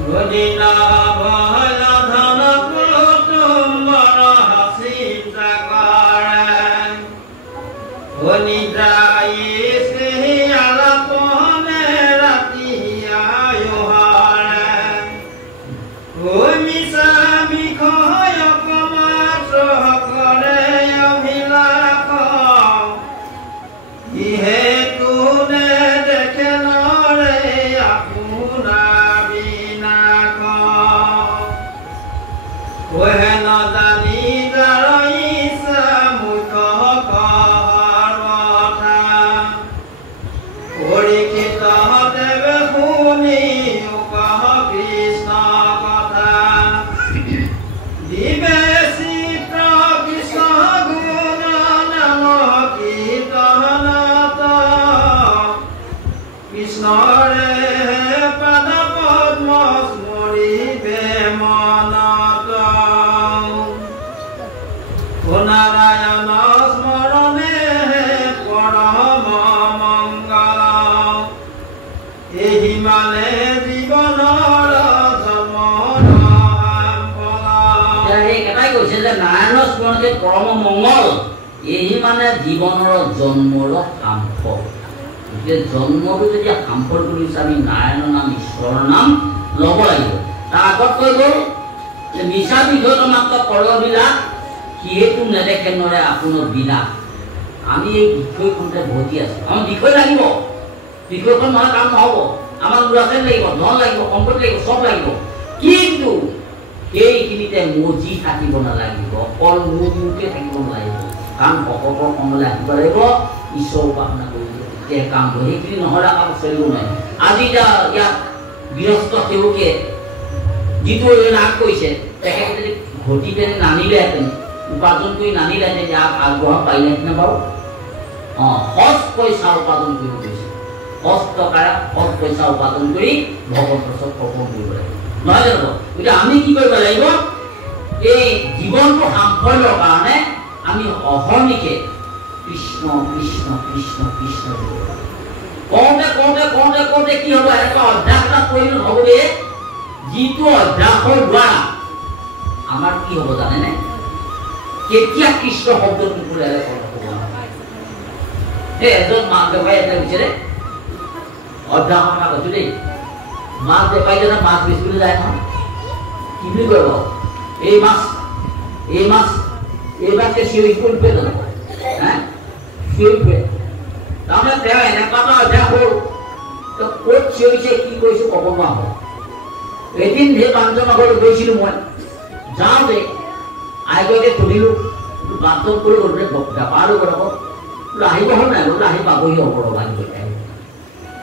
গদিনা ভলা ধন কুটুম্বৰ চিন্তা কৰে, অনিদ্ৰাই আলাপনে ৰাতি আয়ুহাৰে, মিছা বিষয় মাত্ৰ কৰে অভিলাষ, ইহেতু নেদেখে নৰে আপোনাৰ বিনাশ, ওহে নজানি যাৰ ইচ্ছা মুখ্য কথা, পৰীক্ষিত দেৱে শুনি কহ কৃষ্ণ কথা, বিবেচিত কৃষ্ণ গুণ নাম কীৰ্তনত, কৃষ্ণৰে পাদ পদ্ম স্মৰিবে মনত, নাৰায়ণ স্মৰণে পৰম মংগল, এই মানে জীৱনৰ জন্মৰ ফল। এটাই কৈছে যে নাৰায়ণৰ স্মৰণে পৰম মংগল, এই মানে জীৱনৰ জন্মৰ সাম্ফল। গতিকে জন্মটো যেতিয়া সাম্ফল কৰিছে আমি নাৰায়ণৰ নাম ঈশ্বৰৰ নাম ল'ব লাগিব। তাৰ আগত কৈ গ'ল যে মিছা বিষয়ত মাত্ৰ পৰবিলাক, কিহেতু নেদেখে নৰে আপোনাৰ বিলাস। আমি এই বিষয়খনতে ভৰ্তি আছো, আমাৰ বিষয় লাগিব, বিষয়খন নহ'লে কাম নহ'ব। আমাৰ ল'ৰা ছোৱালী লাগিব, ধন লাগিব, সম্পত্তি লাগিব, চব লাগিব, কিন্তু সেইখিনিতে মজি থাকিব নালাগিব, অকল মোকে থাকিব নালাগিব। কাৰণ ভকতৰ কমলৈ আহিব লাগিব, ঈশ্বৰ উপাসনা কৰিব, তেতিয়া কাম কৰিব। সেইখিনি নহ'লে আকৌ চলিব নোৱাৰে। আজি ইয়াত গৃহস্থ সেৱকে যিটো লাভ কৰিছে, তেখেতে যদি ঘটি পেলাই নানিলেহেঁতেন, উপাৰ্জন কৰি নানিলেহেঁতেন, ইয়াক আগবঢ়াব পাৰিলেহেঁতেন বাৰু? সজ পইচা উপাৰ্জন কৰিব গৈছে, সজ টকাৰে সজ পইচা উপাৰ্জন কৰি ভগৱতৰ ওচৰত অৰ্পণ কৰিব লাগিব, নহয় জানো? গতিকে আমি কি কৰিব লাগিব? এই জীৱনটো সাফল্যৰ কাৰণে আমি অহৰ্নিশে কৃষ্ণ কৃষ্ণ কৃষ্ণ কৃষ্ণ কওঁতে কওঁতে কওঁতে কওঁতে কি হ'ব? এটা অভ্যাস এটা কৰিলে নহ'বগে, যিটো অভ্যাসৰ দ্বাৰা আমাৰ কি হ'ব জানেনে? কেতিয়া কৃষ্ণ শব্দটো ওলালে এজন মাক দেউতাই এটা বিচাৰে অভ্যাসৰ কথা কৈছো দেই। মাক দেউতাইজনে মাছ বেচিবলৈ যায় নহয়, কি বুলি কৰিব? এই মাছ এইবাৰকে চিঞৰি কৰি ফুৰে জানো? চিঞৰি ফুৰে। তাৰমানে তেওঁ এনেকুৱা এটা অভ্যাস হ'ল, ক'ত চিঞৰিছে কি কৰিছো ক'ব নোৱাৰা হ'ল। এদিন সেই মানুহজনৰ ঘৰত গৈছিলো, মই যাওঁতে আইগৰাকীয়ে সুধিলোঁ, বাথৰুম কৰি গ'লে বেপাৰো কৰিব, আহিব হ'ল নাই? বোলে আহি পাবহি হ'ব ৰ'বা।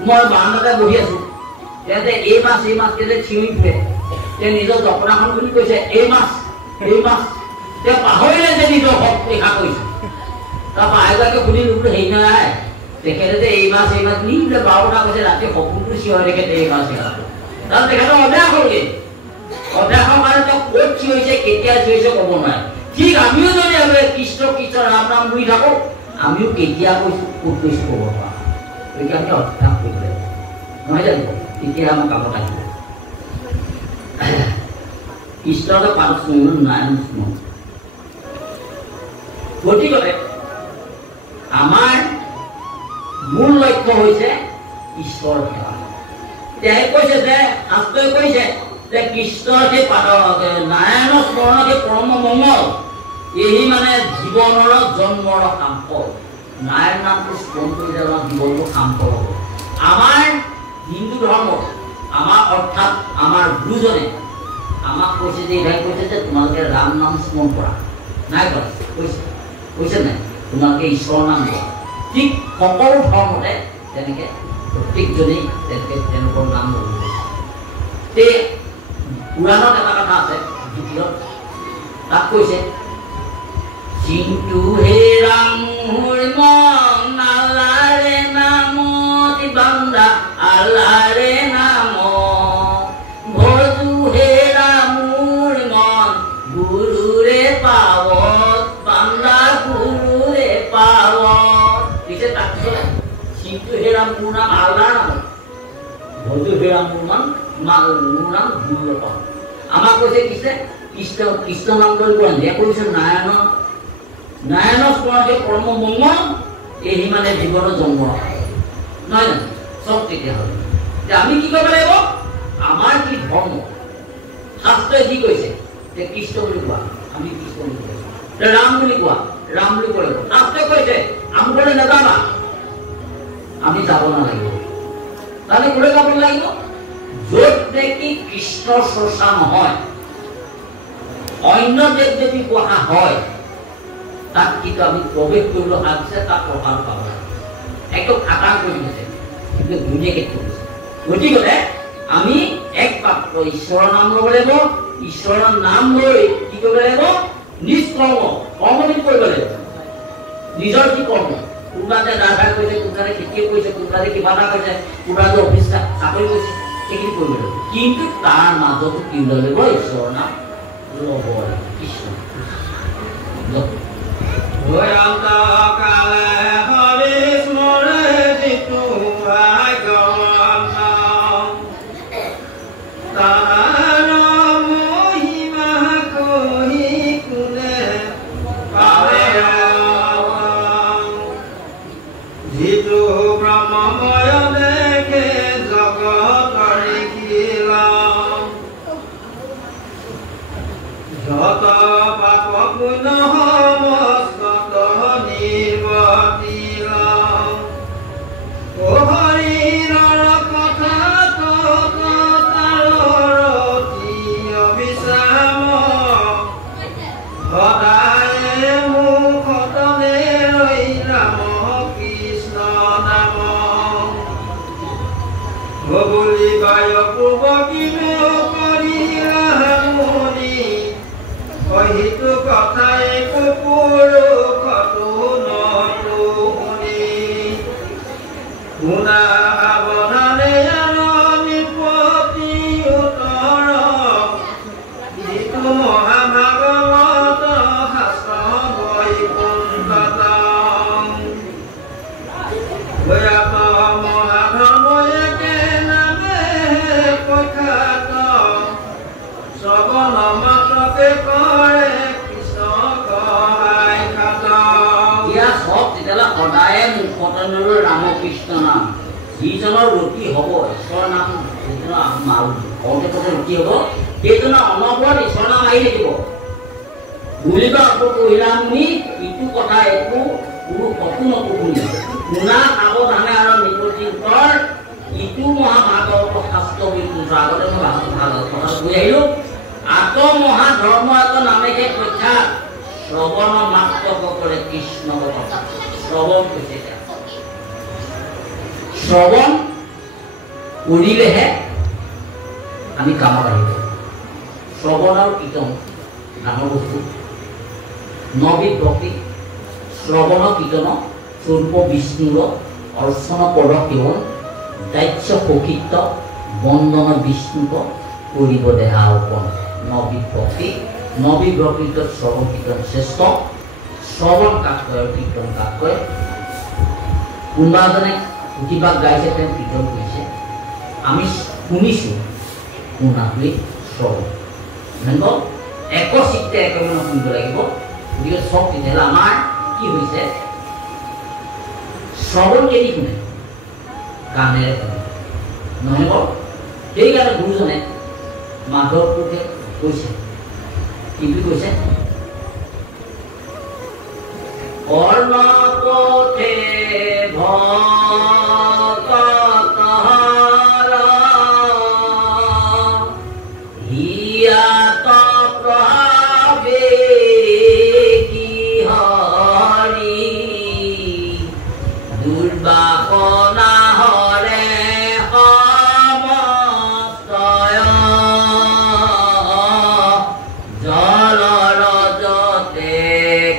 মই বাৰাণ্ডাতে বহি আছো, তেন্তে এই মাছ কেলে চিঞৰি ফুৰে। তেওঁ নিজৰ জপনাখন বুলি কৈছে, এই মাছ। তেওঁ পাহৰিলে যে নিজৰ হক ৰেখা কৰিছে। তাৰপৰা আইগৰাকীয়ে সুধিলোঁ, বোলে হেৰি নাই, তেখেতে যে এই মাছ বুলি বোলে 12 কথা কৈছে, ৰাতি সপোনটো চিঞৰি তেখেতে এই মাছ তাৰপিছত তেখেতৰ অভ্যাস হ'লগৈ। অভ্যাসৰ কাৰণে তেওঁ ক'ত চিঞৰিছে, কেতিয়া চিঞৰিছে ক'ব নোৱাৰে। ঠিক আমিও যদি কৃষ্ণ কৃষ্ণ ৰাম ৰাম বুলি থাকোঁ, আমিও কেতিয়া কৈছোঁ ক'ত কৈছোঁ ক'ব নোৱাৰা। গতিকে আমি অভ্যাস কৰিব লাগিব, নহয় জানো? তেতিয়া আমাৰ কামত আহিব। কৃষ্ণকে পাৰ স্মৰণ নাৰায়ণ স্মৰণ। গতিকে আমাৰ মূল লক্ষ্য হৈছে ঈশ্বৰ সেৱা। তেওঁ কৈছে যে শাস্ত্ৰই কৈছে যে কৃষ্ণৰ সেই নাৰায়ণৰ স্মৰণৰ সেই পৰম মংগল, এই মানে জীৱনৰ জন্মৰ সাম্ফল। নাৰায়ণ নামটো স্মৰণ কৰিলে আমাৰ জীৱনটো সাম্ফল হ'ব। আমাৰ হিন্দু ধৰ্ম, আমাৰ অৰ্থাৎ আমাৰ গুৰুজনে আমাক কৈছে যে এইভাগে কৈছে যে তোমালোকে ৰাম নাম স্মৰণ কৰা। নাই কৰা? কৈছে নাই? তোমালোকে ঈশ্বৰৰ নাম লোৱা। ঠিক সকলো ধৰ্মতে তেনেকৈ প্ৰত্যেকজনেই তেওঁলোকৰ নাম ল'ব কৈছে। পুৰাণত এটা কথা আছে, দ্বিতীয়ত তাত কৈছে, চিন্তু হে ৰাম নালাৰে নামতি বাম আল্লাহৰে নাম ভজু হেৰা মোৰ মন গুৰুৰে পাৱত বান্দা গুৰুৰে পাৱত পিছে তাক চিন্তু হেৰা মোৰ নাম আল্লাহৰ নাম ভজু হেৰা মোৰ নাম গুৰুৰে পাৱত আমাক কৈছে কিছে কৃষ্ণ নাম লৈ বন্ধে কৰিছে নাৰায়ণ স্মৰণে কৰ্ম মংগল এই মানে জীৱনৰ জন্ম নহয় জানো চব তেতিয়াহ'লে আমি কি কৰিব লাগিব আমাৰ কি ধৰ্ম শাস্ত্ৰই কি কৈছে যে কৃষ্ণ বুলি কোৱা আমি কৃষ্ণ বুলি কৈছো ৰাম বুলি কোৱা ৰাম বুলি কৰিব শাস্ত্ৰই কৈছে আমলৈ নাযাবা আমি যাব নালাগিব তাহলে ক'লৈ যাব লাগিব য'ত নেকি কৃষ্ণৰ চৰ্চা নহয় অন্য দেৱ দেৱী পঢ়া হয় তাক কিন্তু আমি প্ৰৱেশ কৰিবলৈ সাজিছে তাক প্ৰভাৱ পাব একদম খাটাং কৰি দিছে কিন্তু ধুনীয়াকৈ কৰিছে গতিকে আমি এক পাত্ৰ ঈশ্বৰৰ নাম ল'ব লাগিব ঈশ্বৰৰ নাম লৈ কি কৰিব লাগিব নিজ কৰ্মখিনি কৰিব লাগিব নিজৰ কি কৰ্ম কোনোবাতে দাদা কৰিছে কোনোবাতে খেতিয়ে কৰিছে কোনোবাতে কিবা এটা কৰিছে কোনোবাতে অফিচ চাকৰি কৰিছে সেইখিনি কৰিব লাগিব কিন্তু তাৰ মাজতো কি ওলাব লাগিব ঈশ্বৰৰ নাম ল'ব লাগিব কৃষ্ণ কালে হৰি স্মৰে যিটো ভাগ্যৱান তাৰ মহিমা কহি কোনে পালে যিটো ব্ৰহ্মময় দেখে জগতৰি খিলা যত পাপ পুণ্য সেইটো কথাই পুৰুষতো নতুনি শুনা সাৱধানে নিপতি উত্তৰ যিটো মহাভাগৱত শাস্ত্ৰ বৈকুণ্ঠত বয়াত মহাধৰ্ময়কে নামে প্ৰখ্যাত শ্ৰৱণ মাত্ৰকে কৰে কৃষ্ণ কহাই খাতা ইয়া সব তেতিয়াহ'লে সদায়ে মুখতনলৈ ৰামকৃষ্ণ নাম যিজনৰ ৰতি হ'ব ঈশ্বৰৰ নাম কওঁতে কওঁতে ৰতি হ'ব সেইজনৰ অনবৰত ঈশ্বৰৰ নাম আহি থাকিব বুলিব আকৌ কহিলা মুনি ইটো কথা একো কোনো কতো নকহুনি শুনা সাৱধানে আৰু নিপতি উত্তৰ ইটো মহাভাগৱত শাস্ত্ৰ বৈকুণ্ঠ আগতে মই ভাগৱত কথা কৈ আহিলোঁ আত মহাধৰ্ম এত নামেকে প্ৰখ্যাত শ্ৰৱণ মাত্ৰ কৰে কৃষ্ণ কথা শ্ৰৱণ কৈছে শ্ৰৱণ কৰিলেহে আমি কামত আহিব শ্ৰৱণ আৰু কীৰ্তন ডাঙৰ বস্তু নবিধ ভক্তি শ্ৰৱণ কীৰ্তন স্বৰূপ বিষ্ণুৰ অৰ্চন পদ সেৱন দাস্য সৌখিত্য বন্দন বিষ্ণুক কৰিব দেহা অৰ্পণ নবিধ ভক্তি নবিধ ভক্তিত শ্ৰৱণ কীৰ্তন শ্ৰেষ্ঠ শ্ৰৱণ কাক কয় আৰু কীৰ্তন কাক কয় কোনোবা এজনে পুথিভাগ গাইছে তেওঁ কীৰ্তন কৰিছে আমি শুনিছোঁ শুনাটোৱেই শ্ৰৱণ জানিব একচিত্তে একেমনে শুনিব লাগিব গতিকে চব তেতিয়াহ'লে আমাৰ কি হৈছে শ্ৰৱণ কেনি শুনে কাণেৰে শুনে নহ'ব সেইকাৰণে গুৰুজনে মাধৱপুৰুষে কৈছে কি বুলি কৈছে অৰ্ণপথে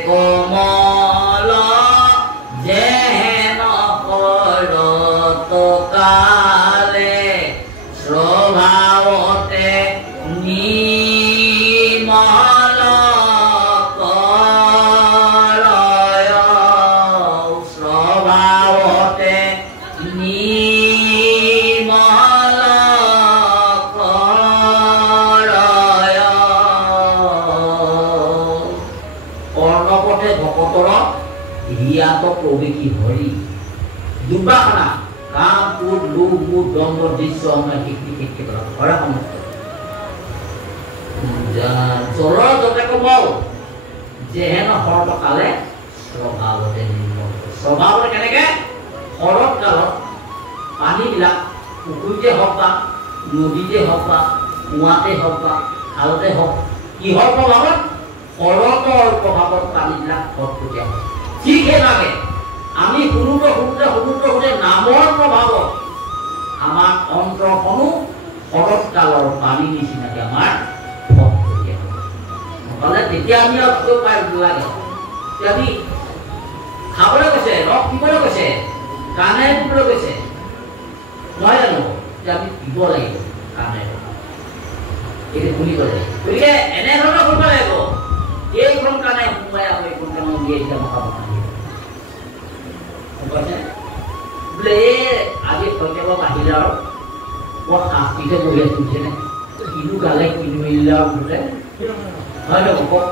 কোমল যেন প্ৰবেশী হৰি দুৰ্বাসনা কাম ক্ৰোধ লোভ মোহ দ্বন্দ্ব দৃশ্য শিক্ষিত হৰে সমস্ত জলৰ যতে কমল যেহেন সৰ্বকালে স্বভাৱতে নিৰ্মল স্বভাৱতে কেনেকে শৰৎ কালত পানীবিলাক পুখুৰীতে হওক বা নদীতে হওক বা কুঁৱাতে হওক বা খালতে হওক কিহৰ প্ৰভাৱত শৰতৰ প্ৰভাৱত পানীবিলাক ফটফটীয়া হয় ঠিক সেইভাগে আমি শুনোতে নামৰ প্ৰভাৱত আমাৰ অন্তৰখনো শৰৎকালৰ পানী নিচিনাকে আমাৰ ফটফটীয়া হয় তেতিয়া আমি আৰু পাই লাগে আমি খাবলৈ গৈছে ৰস পিবলৈ গৈছে কাণে পিবলৈ গৈছে নহয় জানো যে আমি পিব লাগিব কাণে এইটো শুনিব লাগিব গতিকে এনেধৰণৰ কৰিব লাগিব এইখন কাণে সোমাই আকৌ এইখন কাণে উলিয়াই এতিয়া মতা মতা বোলে আজি শৈশৱ আহিলে আৰু বৰ শাস্তিতে বহি আছোনে কিনো গালে কিনো মিলিলে আৰু বোলে হয় নহয় কওক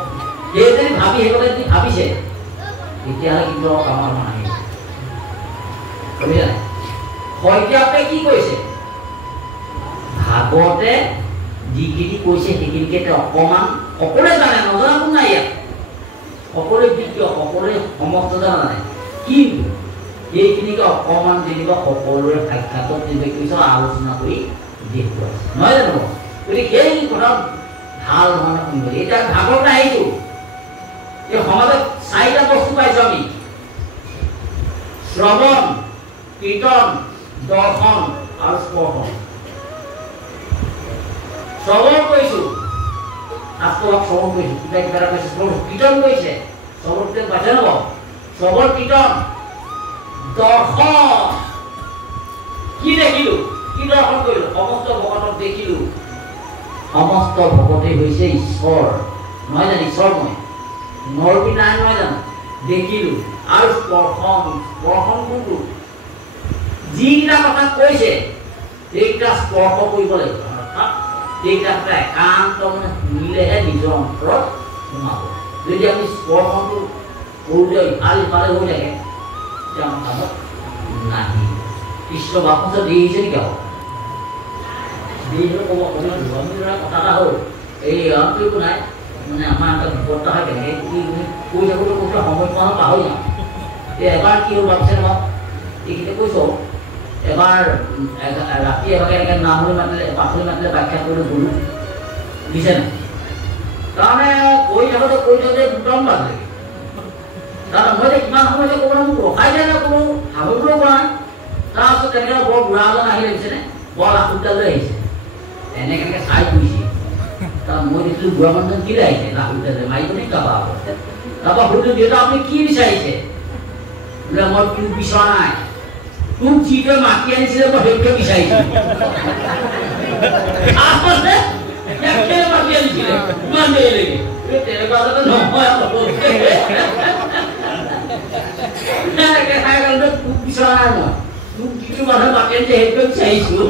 এই যদি ভাবি সেই কথা যদি ভাবিছে তেতিয়াহ'লে কিন্তু কামৰ নাহিব বুজিলে শইকীয়াকে কি কৈছে ভাগৱতে যিখিনি কৈছে সেইখিনিকে অকণমান সকলোৱে জানে নজনা কোন নাই ইয়াত সকলোৱে বিজ্ঞ সকলোৱে সমস্ত জানে কিন্তু এইখিনিকে অকণমান যেনিবা সকলোৰে সাক্ষাতত যেনিবা কৈছে আলোচনা কৰি দেখুৱাইছে নহয় জানো গতিকে সেই কথা ভাল ধৰণে শুনিব এতিয়া ভাগৱত আহিছোঁ এই সমাজত চাৰিটা বস্তু পাইছোঁ আমি শ্ৰৱণ কীৰ্তন দৰ্শন আৰু স্পৰ্শন শ্ৰৱণ কৰিছোঁ শাস্ত্ৰভাগ শ্ৰৱণ কৰিছোঁ কিবা কিবা এটা কৈছে কীৰ্তন কৰিছে শ্ৰৱণ কীৰ্তন পাইছে নব শ্ৰৱণ কীৰ্তন দৰ্শন কি দেখিলোঁ কি দৰ্শন কৰিলোঁ সমস্ত ভকতক দেখিলোঁ সমস্ত ভকতেই হৈছে ঈশ্বৰ নহয় জানো ঈশ্বৰময় নৰবি নাই নহয় জানো দেখিলোঁ আৰু স্পৰ্শন স্পৰ্শন কোনটো যিকেইটা কথা কৈছে সেইকেইটা স্পৰ্শ কৰিব লাগিব অৰ্থাৎ সেইকেইটা কথা একান্ত মানে শুনিলেহে নিজৰ অন্তৰত সোমাব যদি আমি স্পৰ্শনটো কৰোঁতে ইফাল ইফালে হৈ থাকে তেতিয়া আমাৰ কামত নাহি কৃষ্ণ বাপুত দেৰি হৈছে নেকি আকৌ দেৰি হ'লে ক'ব কথা এটা হ'ল এই অন্তটো একো নাই মানে আমাৰ এটা বিপদটা হয় কেনেকৈ কৈ থাকোঁতে কৈছোঁ সময় পোৱা পাহৰি যাওঁ এবাৰ কি হ'ল ভাবিছে নহয় এইখিনি কৈছোঁ এবাৰ ৰাতি এভাগে এনেকৈ নাম লৈ মাতিলে পাচলি মাতিলে ব্যাখ্যা কৰি গ'লোঁ বুজিছে নাই তাৰমানে কৈ থাকোঁতে দুটামান বাজিলে তাৰমানে মই যে কিমান সময় যে ক'ব মোক ৰখাই দিয়া নাই কোনো ভাবিবলৈও পৰা নাই তাৰপিছত তেনেকৈ বৰ বুঢ়া এজন আহিলে বুজিছেনে বৰ লাখুটা লৈ আহিছে এনেকৈ চাই ফুৰিছে তাৰ মই দেখিলোঁ বুঢ়া মানুহজন কিলে আহিছে লাখুটা লৈ মাৰিব নে কাবা তাৰপৰা সুধিলোঁ দেউতা আপুনি কি বিচাৰিছে বোলে মই তোক বিচৰা নাই তোক যিটোৱে মাতি আনিছিলে মই সেইটোৱে বিচাৰিছোঁ মাতি আনিছিলে ইমান দেৰিলৈকে তেনেকুৱা যাতে নহয় তোক বিচৰা নাই মই তোক যিটো মানুহে মাতি আনিছে সেইটোৱে বিচাৰিছোঁ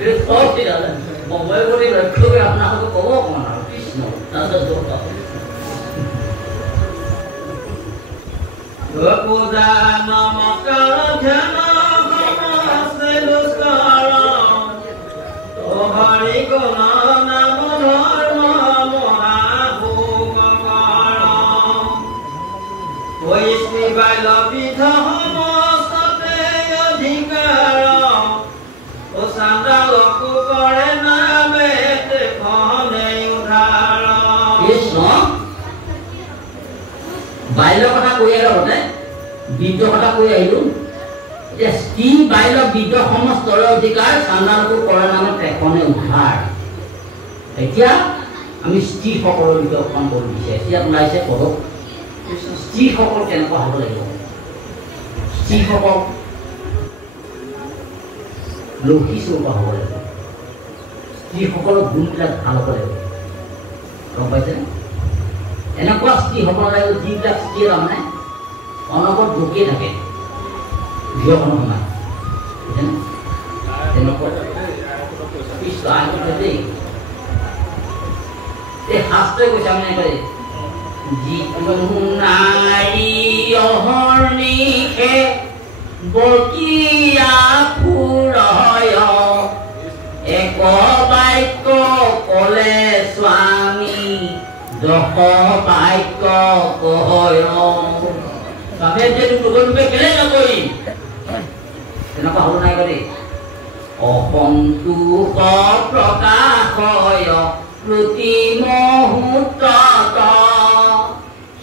চব তেতিয়াহ'লে সময় কৰি লক্ষ্য কৰি আপোনালোকে ক'ব অকণমান আৰু কৃষ্ণ তাৰপিছত পূজা নমস্কাৰ ধ্যান সমস্তে দুষ্কৰ হৰি গুণ নাম ধৰ্ম মহাভোগ বৈষ্ণী বাল্যবিধ সমস্ততে অধিকাৰ চাণ্ডালকো কৰে নামে তেখনে উদ্ধাৰ কৃষ্ণ বাল্য কথা কৈ আগতে বৃদ্ধ কথা কৈ আহিলোঁ এতিয়া স্ত্ৰী বাল্য বৃদ্ধ সমস্তৰে অধিকাৰ চাণ্ডালকো কৰে নামে তেখনে উদ্ধাৰ এতিয়া আমি স্ত্ৰীসকলৰ বিষয়ে অকণমান ক'ব বিচাৰিছোঁ ইয়াত ওলাইছে পদক স্ত্ৰীসকল কেনেকুৱা হ'ব লাগিব স্ত্ৰীসকল লক্ষী স্বৰূপা হ'ব লাগিব স্ত্ৰীসকলৰ গুণবিলাক ভাল হ'ব লাগিব গম পাইছে এনেকুৱা স্থিতি হ'ব নালাগে যিবিলাক স্থিতি তাৰমানে অনবৰত ঢুকিয়ে থাকে গৃহখনৰ সমান বুজিছেনে তেনেকুৱা কৃষ্ণ আহিছে দেই এই শাস্ত্ৰই কৈছে আমি এনেকৈ যিটো নাৰী অহৰ্নিশে বকিয়া ফুৰয় এক বাক্য কলে স্বামী দশ বাক্য কয় স্বামীয়ে যদি দুজনকে কেলে নকৰিম তেনেকুৱা হ'ব নাই কৰি অসন্তোষ প্ৰকাশ হয় প্ৰতি মুহূৰ্তত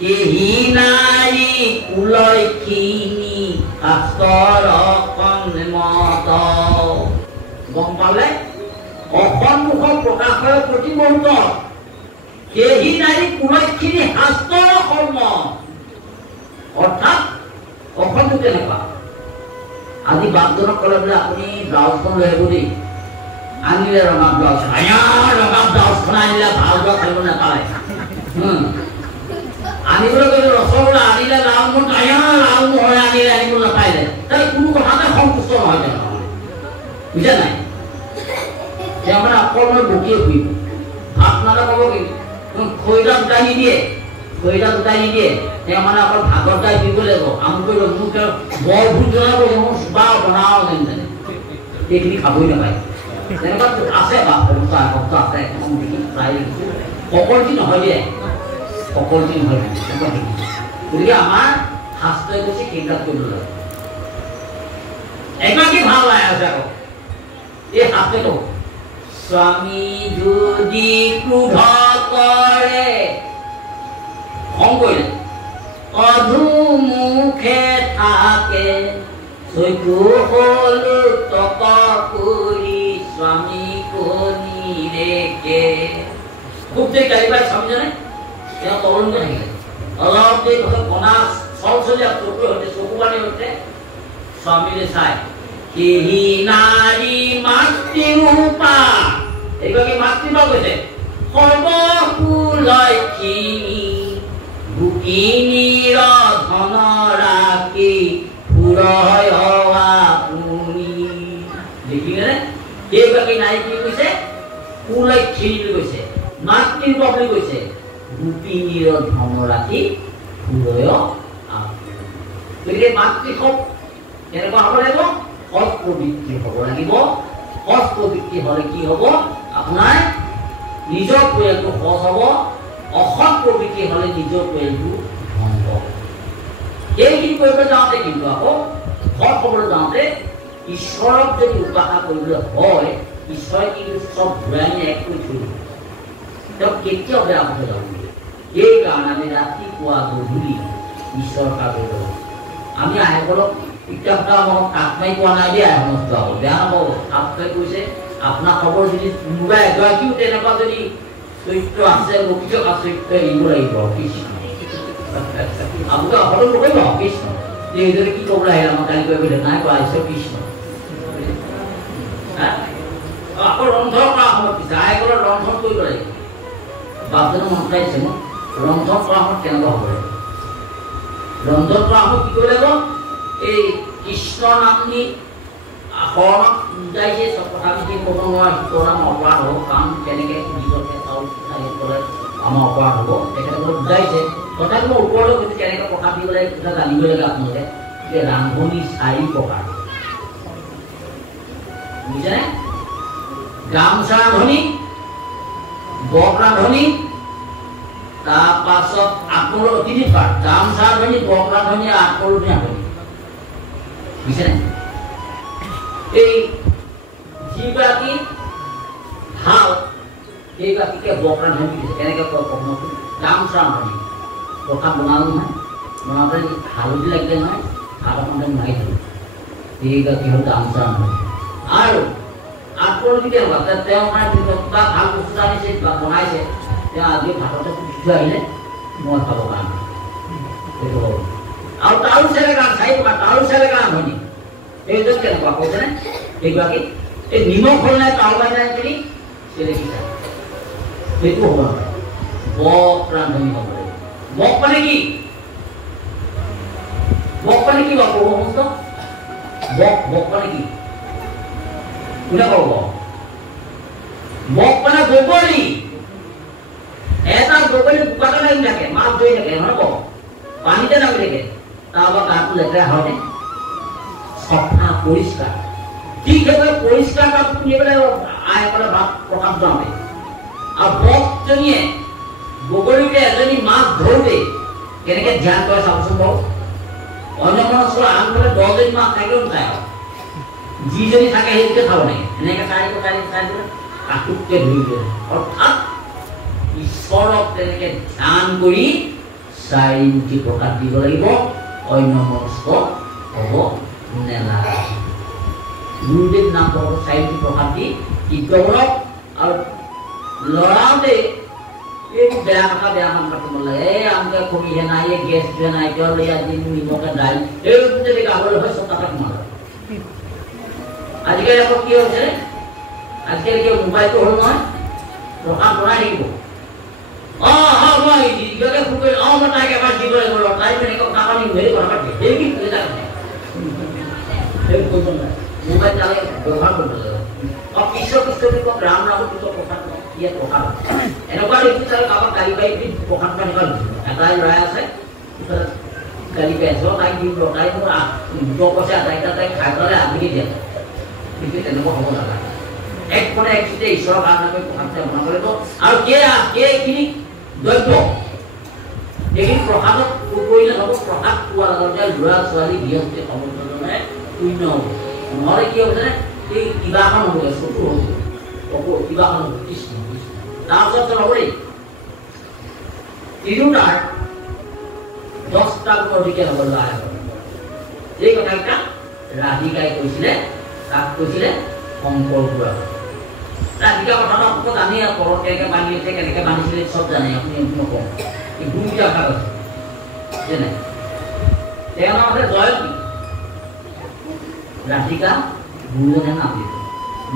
কেহি নাৰী কুলক্ষিণী শাস্ত্ৰৰ সন্মত গম পালে অসন্তোষ প্ৰকাশ হয় প্ৰতি মুহূৰ্তত কেহি নাৰী কুলক্ষিণী শাস্ত্ৰৰ সন্মত অৰ্থাৎ অসন্তোষ তেনেকুৱা আজি বাপজনক ক'লে বোলে আপুনি ব্লাউজখন লৈ আহিব দেই আনিলে ৰঙা ব্লাউজ ৰঙা ব্লাউজখন আনিলে ভাল ব্লাউজ আনিব নাপালে আনিবলৈ গ'লে ৰসগোল্লা আনিলে লালমোহন লালমোহন আনিলে আনিব নাপাইলে তাই কোনো কথাতে সন্তুষ্ট নহয় তেওঁ বুজা নাই তেওঁ মানে অকলমান বকিয়ে ফুৰিব ভাত নালে ক'ব কি খৰিটা গোটাই নিদিয়ে খৰিটা গোটাই নিদিয়ে তেওঁ মানে অকল ভাগত গাই দিব লাগিব আমুক কৰি মোক বৰ ভোজ জনাব মোৰ চোবা বনাওঁ যেন এইখিনি খাবই নাপায় তেনেকুৱা আছে অৱস্থা আছে প্ৰায় সকলোটি নহয় দিয়ে সকলোটি নহয় গতিকে আমাৰ শাস্ত্ৰই কৈছে সেইবিলাক কৰিব লাগে এগৰাকী ভাল লাগে আছে আকৌ এই শাস্ত্ৰটো স্বামী যদি ক্ৰোধ কৰে খং কৰিলে অধুমুখে থাকে চৈকু হলো তক কৰি স্বামী কণিৰেকে খুব যে গাড়ীবাই স্বামীজনে তেওঁ তলনিতে থাকিলে অলপ দেৰি পাছত কণা চলচলীয়া চকু সৈতে চকু পানী সৈতে স্বামীলে চাই কেহি নাৰী মাতৃৰূপা এইগৰাকী মাতৃৰূপা কৈছে সৰ্বকুলক্ষিণী বুকিনীৰ ধন ৰাখি ফুৰয় আপুনি দেখিলে সেইগৰাকী নাৰী কি কৈছে কুলক্ষিণী বুলি কৈছে মাতৃৰূপা বুলি কৈছে গোপিনীৰ ধন ৰাখি ফুৰয় আপুনি গতিকে মাতৃসৱ কেনেকুৱা হ'ব লাগিব সৎ প্ৰবৃত্তি হ'ব লাগিব সৎ প্ৰবৃত্তি হ'লে কি হ'ব আপোনাৰ নিজৰ পৰিয়ালটো সৎ হ'ব অসৎ প্ৰবৃত্তি হ'লে নিজৰ পৰিয়ালটো ধ্বংস হ'ব এইখিনি কৰিব যাওঁতে কিন্তু আকৌ সৎ হ'বলৈ যাওঁতে ঈশ্বৰক যদি উপাসনা কৰিবলৈ হয় ঈশ্বৰে কিন্তু চব ঘূৰাই নি এক কৰি থৈ দিব তেওঁক কেতিয়াও বেয়া হৈ যাব সেইকাৰণে আমি ৰাতিপুৱা গধূলি ঈশ্বৰৰ সেৱা কৰিব লাগিব আমি আইসকলক এতিয়া আমাক কাট মাৰি পোৱা নাই দিয়া সমস্ত আকৌ বেয়া নাপাব আপোনাক কৈছে আপোনাৰ খবৰ যদি কোনোবা এগৰাকীও তেনেকুৱা যদি চৰিত্ৰ আছে লক্ষিত চৰিত্ৰ এৰিব লাগিব কৃষ্ণ আপোনাক সকলো নকৰিব কৃষ্ণ এইদৰে কি ক'বলৈ আহিলে আমাক কালি কৰিব নাই কোৱা আহিছে কৃষ্ণ আকৌ ৰন্ধন কৰা সময়ত পিছে আইসকলৰ ৰন্ধন কৰিব লাগিব বাপজনে মনত পাইছে মোক ৰন্ধন কৰা সময়ত কেনেকুৱা হ'ব লাগিব ৰন্ধন কৰা সময়ত কি কৰিব লাগিব এই কৃষ্ণ নামনি শৰণত বুজাইছে চব কথা বিধি ক'ব নোৱাৰে শিকৰ নাম অপৰাধ হ'ব কাৰণ কেনেকৈ নিজকে চাউল ক'লে আমাৰ অপৰাধ হ'ব তেখেতসকলে বুজাইছে তথাপি মই ওপৰলৈ গৈছোঁ কেনেকৈ কথা দিব লাগে কথা জানিব লাগে আপোনালোকে যে ৰান্ধনি 4 প্ৰকাৰ বুজিছেনে গামোচা ৰান্ধনি বক ৰান্ধনি তাৰপাছত আপোনালোক অতিথি পাৰ গামোচা ৰান্ধনি বক ৰান্ধনি আৰু আত্মৰণি ৰান্ধনি বুজিছেনে এই যিগৰাকী ভাল সেইগৰাকীকে বক ৰান্ধনি দিছে কেনেকৈ প্ৰথমতে গামোচা ৰান্ধনি কথা বনালোঁ নহয় বনাওঁতে হালধি লাগিলে নহয় ভাত অকণতে মাৰি দিলোঁ সেইগৰাকী হ'ল গামোচা ৰান্ধনি আৰু আত্মৰণি কেনেকুৱা তেওঁ মানে কিবা ভাল বস্তু আনিছে কিবা বনাইছে তেওঁ আজি ভাততে পুঠি আহিলে মই খাব কাৰণে সেইটো হ'ল আৰু তাৰো চেলেকা 4 প্ৰকাৰ তাৰো চেলেকা ৰান্ধনি এইটো কেনেকুৱা কৈছেনে সেইগৰাকী এই নিমখ হ'ল নাই তাও পাই নাই বুলি চেলেকি চাই সেইটো হ'ব নাপায় বক ৰান্ধনি হ'ব লাগিব। বক মানে কি? বক মানে কি বাৰু সমস্ত? বক মানে কি? কোনে ক'ব? বক মানে বগলী। এটা বগলী বোকাতে লাগি থাকে, মাছ ধৰি থাকে, নহয় বক? পানীতে নামি থাকে, তাৰপৰা গাটো লেতেৰা হয়নে? সফা পৰিষ্কাৰ। ঠিক সেইভাবে পৰিষ্কাৰ কাপোৰ পিন্ধি পেলাই আইসকলে ভাত প্ৰসাদ যাওঁতে আৰু বকজনীয়ে বগলীকে এজনী মাছ ধৰোঁতে কেনেকৈ ধ্যান কৰে চাবচোন বাৰু। অন্য মনস্ক আনফালে 10জনী মাছ থাকিলেও নাথাকে আৰু যিজনী থাকে সেইটোকে খাব লাগে। এনেকৈ চাই কাটোতকৈ ধৰি দিয়ে। অৰ্থাৎ ঈশ্বৰক তেনেকৈ ধ্যান কৰি 4 মুঠি প্ৰসাদ দিব লাগিব, অন্য মনস্ক হ'ব নেলাগে। গুৰুদেৱ নাম পাব 4 মুঠি প্ৰসাদ দি কীৰ্তনক আৰু লৰাওঁতে এইবোৰ বেয়া কথা পাতিব লাগে। এই আমকে খৰিহে নাই, এই গেছটোৱে নাই, কিয় আজি নিমখে দাইল, এইবোৰ যদি গাবলৈ হয় চব তাতে সোমালে। আজিকালি আকৌ কি হৈছে, আজিকালি কিয় মোবাইলটো হ'ল নহয়, প্ৰসাদ বনাই থাকিব। মই ইজকে ফোন কৰি মই তাইক এবাৰ দিব লাগিব, তাই এনেকৈ কথা পাতি হেৰি কথা পাতি সেই কি মোবাইল তালে ব্যৱহাৰ কৰিব লাগিব। কৃষ্ণ ৰাম ৰামৰ পিছত প্ৰসাদ ইয়াত প্ৰসাদ এনেকুৱা দেখি তাই কাৰোবাক গালি পাৰি প্ৰসাদ পানী এটাই ল'ৰাই আছে গালি পাই আছে, তাইক দিম তাই মোৰ পইচা তাইক খাই পেলাই আবেলি দিয়ে। কিন্তু তেনেকুৱা হ'ব নালাগে। একখনে একচুটে ঈশ্বৰৰ কাৰণে প্ৰসাদ বনাব লাগিব। আৰু সেইখিনি দ্ৰব্য এইখিনি প্ৰসাদত কৰিলে হ'ব। প্ৰসাদ পোৱাৰ লগতে ল'ৰা ছোৱালী গৃহস্থী সমৰ্থনে শূন্য হ'ব। নহ'লে কি হ'ব জানে, এই কিবা এখন হ'বগৈ, চকু হ'ব, কিবা এখন হ'ব। কৃষ্ণ কৃষ্ণ তাৰপিছত হ'ব দেই তিনিওটাৰ 10টা অধিকে হ'ব ল'ৰা। এই কথাকেইটা ৰাধিকাই কৈছিলে, তাক কৈছিলে শংকৰ বুঢ়া। ৰাধিকা কথাটো আপোনালোক জানে, ঘৰত কেনেকৈ বান্ধি আছে, কেনেকৈ বান্ধিছিলে চব জানে, আপুনি নকওঁ। এই গুৰুকেইটা কথা কৈছে যেনে তেওঁৰ নাম আছে জয়ন্তী। ৰাধিকা গুৰুজনে নাম দিছে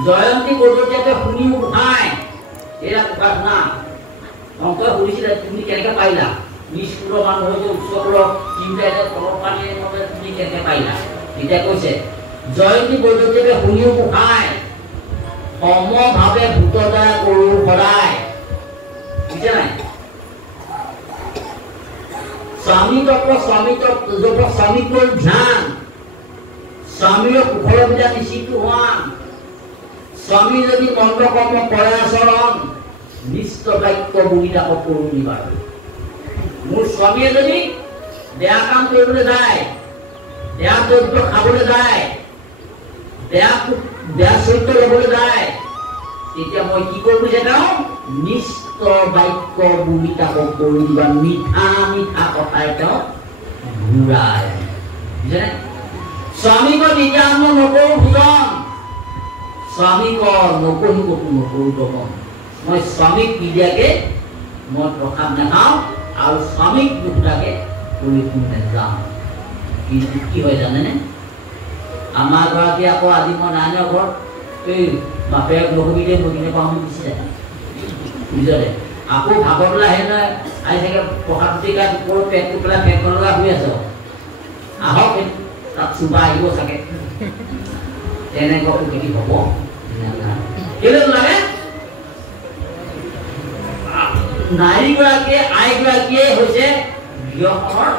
জয়ন্তী। বৰদতীয়াকে শুনি উঠাই এয়া কথা শুনা। শংকৰে সুধিছিলে তুমি কেনেকৈ পাৰিলা, নিষ্ঠুৰ মানুহ হৈছে, উচ্চকুলৰ চিন্তা তলৰ পানী তুমি কেনেকৈ পাৰিলা? তেতিয়া কৈছে জয়ন্তী বৰদতীয়াকে শুনি উঠাই সমভাৱে ভূতদয়া কৰো সদায়। বুজিছে নাই? স্বামীত্বৰ ধ্যান, স্বামীৰ কুশল বিদ্যা নিশ্চিত হোৱা, স্বামী যদি মন্ত্ৰ কৰ্ম কৰে আচৰণ, নিষ্ঠ বাক্য বুলি তাকক কৰো নিবাৰ। মোৰ স্বামীয়ে যদি বেয়া কাম কৰিবলৈ যায়, বেয়া দ্ৰব্য খাবলৈ যায়, বেয়া চৰিত্ৰ ল'বলৈ যায়, তেতিয়া মই কি কৰিব যে তেওঁ নিষ্ঠ বাক্য বুলি তাকক কৰো দিবা। মিঠা মিঠা কথাই তেওঁ ঘূৰাই। বুজিছেনে? স্বামীক যেতিয়া মই নকৰো ভোজন, স্বামীক নকৰিব নকৰো দমন। মই স্বামীক নিদিয়াকে মই প্ৰসাদ নাখাওঁ আৰু স্বামীক নুসুধাকে কৰি নাযাওঁ। কিন্তু কি হয় জানেনে, আমাৰ গৰাকী আকৌ আজি মই নাইনৰ ঘৰত এই বাপেক লঘুবিধে মদিনে পাওঁ গুচি যায়। বুজিলে? আকৌ ভাগৰলৈ আহে নহয়, আহি থাকে প্ৰসাদ টিকা ওপৰত পেটটো পেলাই পেট লগা হৈ আছে, আহক তাত চুবা আহিব চাগে। তেনেকুৱা প্ৰকৃতি হ'ব কেলে লাগে? নাৰীগৰাকীয়ে আইগৰাকীয়ে হৈছে গৃহখনৰ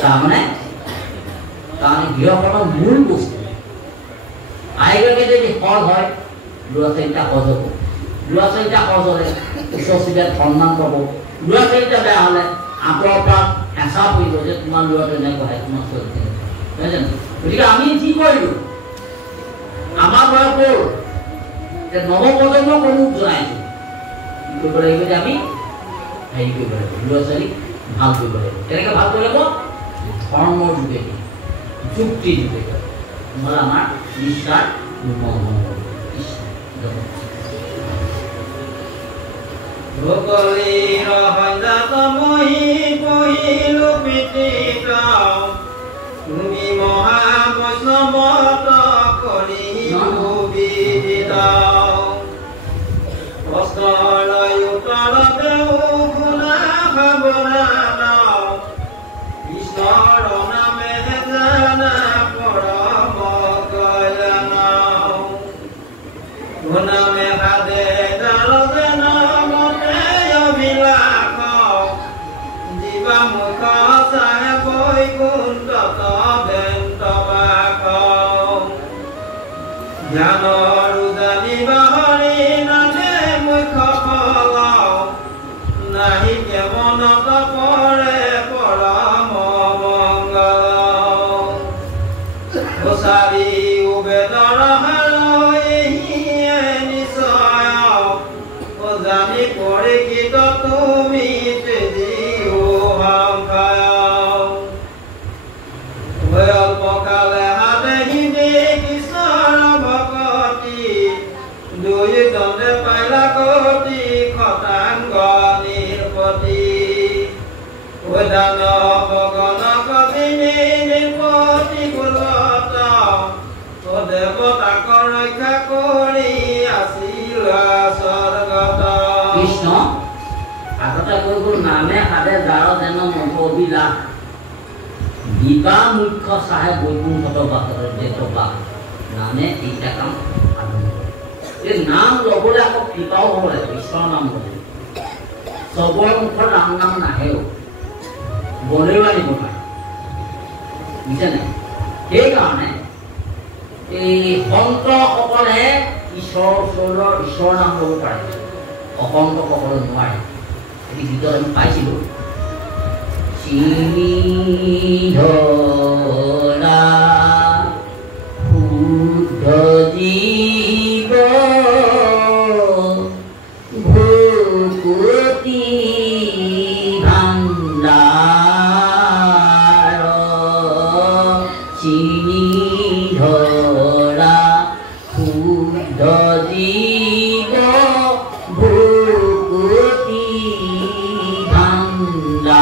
তাৰমানে গৃহখনৰ মূল বস্তু। আইগৰাকী যদি সজ হয়, ল'ৰা ছোৱালীটা সজ হ'ব। ল'ৰা ছোৱালীটা সজ হ'লে ওচৰ চুবুৰীয়াত সন্মান পাব। ল'ৰা ছোৱালীটা বেয়া হ'লে আঁতৰৰ পৰা হেঁচা পৰিব যে তোমাৰ ল'ৰাটো এনেকুৱা, তোমাৰ ছোৱালী তেনেকুৱা, নহয় জানো? গতিকে আমি কি কৰিলোঁ, আমাৰ বয়সৰ নৱপ্ৰজন্মক অনুৰোধ জনাইছোঁ কি কৰিব লাগিব যে আমি হেৰি কৰিব লাগিব, ল'ৰা ছোৱালীক ভাল কৰিব লাগিব। কেনেকৈ ভাল কৰিব লাগিব? ধৰ্মৰ যোগেদি, যুক্তিৰ যোগেদি, নহ'লে আমাৰ নিষ্ঠাৰ তুমি মহাবৈষ্ণৱত কৰি সুবিধা প্ৰশ্নলৈ উত্তৰ লিখিত তুমি তেজিও সংখ্যায় অল্পকালে হাতেহি কৃষ্ণৰ ভকতি দুই দণ্ডে পাইলা কতি খটাংগ নিৰপতি দানৱ গণ কবিনী নিৰপতি কুলত দেৱতাক ৰক্ষা কৰি আছিল স্বৰ্গত। কৃষ্ণ আগতে কৈ গ'ল নামে সাধে যাৰ যেন মন অভিলাষ বিবাহ মুখ্য চাহে বৈকুণ্ঠত বাসৰ দেশবা নামে এইটা কাম আৰম্ভ কৰে। এই নাম ল'বলৈ আকৌ কৃপাও হ'ব লাগে ঈশ্বৰৰ নাম ল'বলৈ। চবৰে মুখত ৰাম নাম নাহেও বলেও আনিব পাৰে বুজিছে নাই। সেইকাৰণে এই সন্তসকলে ঈশ্বৰৰ নাম ল'ব পাৰে, অসন্তসকলে নোৱাৰে। এটি গীতত আমি পাইছিলোঁ ধৰা শুদ্ধ জীৱ ভূকতি ভাণ্ডাৰ চিনি ধৰা শুদ্ধ জীৱ ভূকতি ভাণ্ডাৰ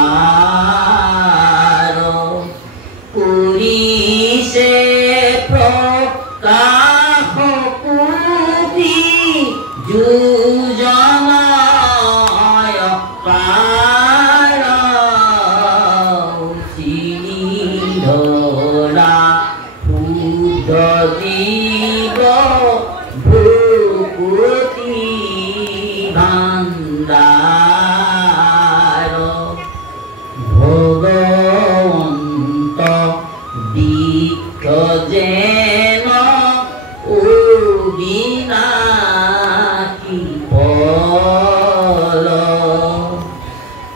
পুৰিছে প্ৰকাশ কোটি যোজনায় পাৰ চিনি ধৰা শুদ্ধ জীৱ ভূকতি ভাণ্ডাৰ ভগৱন্ত দিক্ষ যেন অবিনাশী ফল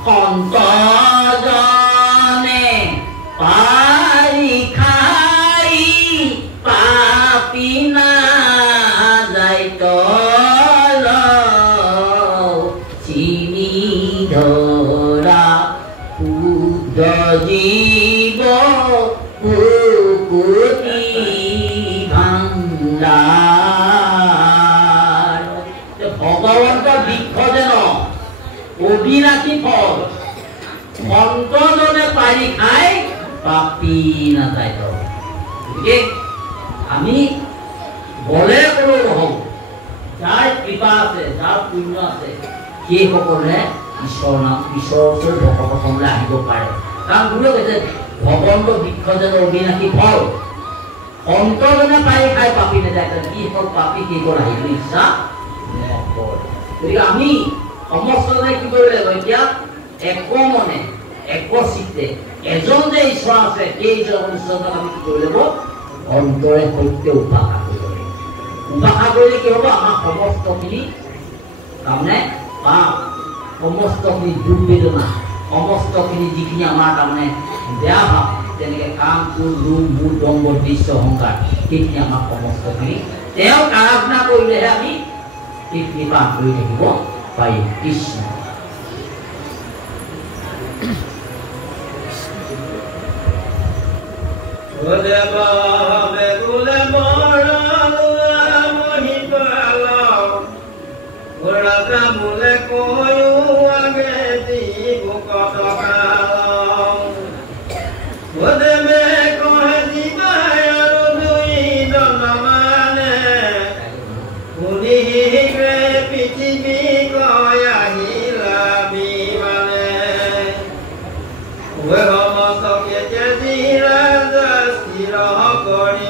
সন্তজনে পাৰি খাই পাপী নাযায় তল চিনি ধৰা শুদ্ধ জীৱ ভূকতি ভাণ্ডাৰ ভগৱন্ত বৃক্ষ যেন অবিনাশী ফল সন্তজনে পাৰি খাই পাপী নাযায় তল। গতিকে আমি বলে কোনো নহ'ব, যাৰ কৃপা আছে যাৰ পুণ্য আছে সেইসকলে ঈশ্বৰৰ নাম ঈশ্বৰৰ ওচৰত ভকতসকললৈ আহিব পাৰে। কাৰণ গুৰুৱে কৈছে ভগৱন্ত বৃক্ষ যেন অবিনাশী ফল সন্তজনে পাৰি খাই পাপী নাযায়। কি ফল পাপী সেইবোৰ আহিব ইচ্ছা নকৰে। গতিকে আমি সমস্তজনে কি কৰিব লাগিব এতিয়া একমনে একচিত্তে এজন যে ঈশ্বৰ আছে সেই ঈশ্বৰক আমি কি কৰিব লাগিব অন্তৰে সত্য উপাসনা কৰিব লাগিব। উপাসনা কৰিলে কি হ'ব আমাৰ সমস্তখিনি তাৰমানে পাপ সমস্তখিনি দুখ বেদনা সমস্তখিনি যিখিনি আমাৰ তাৰমানে বেয়া ভাৱ যেনেকৈ কাম ক্ৰোধ লোভ মোহ দম্ভ দৃশ্য অহংকাৰ সেইখিনি আমাৰ সমস্তখিনি তেওঁক আৰাধনা কৰিলেহে আমি সেইখিনি পাঠ কৰি থাকিব পাৰিম। কৃষ্ণ মোলে কয়ো আগে দিব কটকালে কয় দিবাই আৰু দুই দল মানে শুনিবে পৃথিৱী কয় আহিলা বিমানে সমস্তকে স্থিৰ কৰি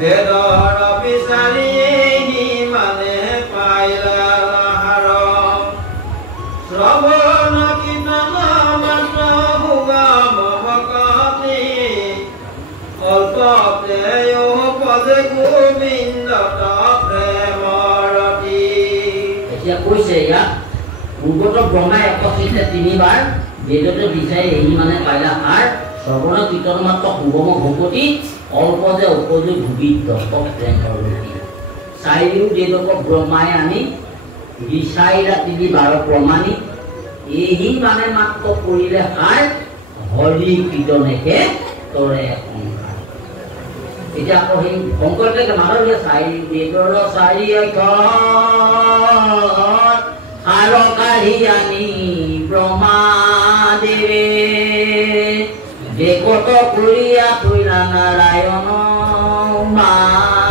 বেদৰ বিচাৰি মানে পাইলা আহাৰ শ্ৰৱণ কীৰ্তন মাত্ৰ সুগম ভকতি অল্পতে পদে গোবিন্দ প্ৰেমৰতি। এতিয়া কৈছে ইয়াত পূৰ্বত ব্ৰহ্মাই 133 বাৰ বেদতে বিচাৰি এহি মানে পাইলা আহাৰ শ্ৰৱণ কীৰ্তন মাত্ৰ সুগম ভকতি অল্প যে উপযোগ গোবিন্দ প্ৰেমৰতি। চাৰিও বেদক ব্ৰহ্মাই আনি বিচাৰিলা 3 বাৰ প্ৰমাণি এহি মানে মাত্ৰ কৰিলে হাৰ হৰি কীৰ্তনেকে তৰে সংসাৰ। এতিয়া আকৌ সেই শংকৰদেৱে মাধৱে চাৰি বেদৰ চাৰি অক্ষৰ সাৰ কাঢ়ি আনি ব্ৰহ্মাদেৱে দেশত কৰিয়া থৈলা নাৰায়ণ মানি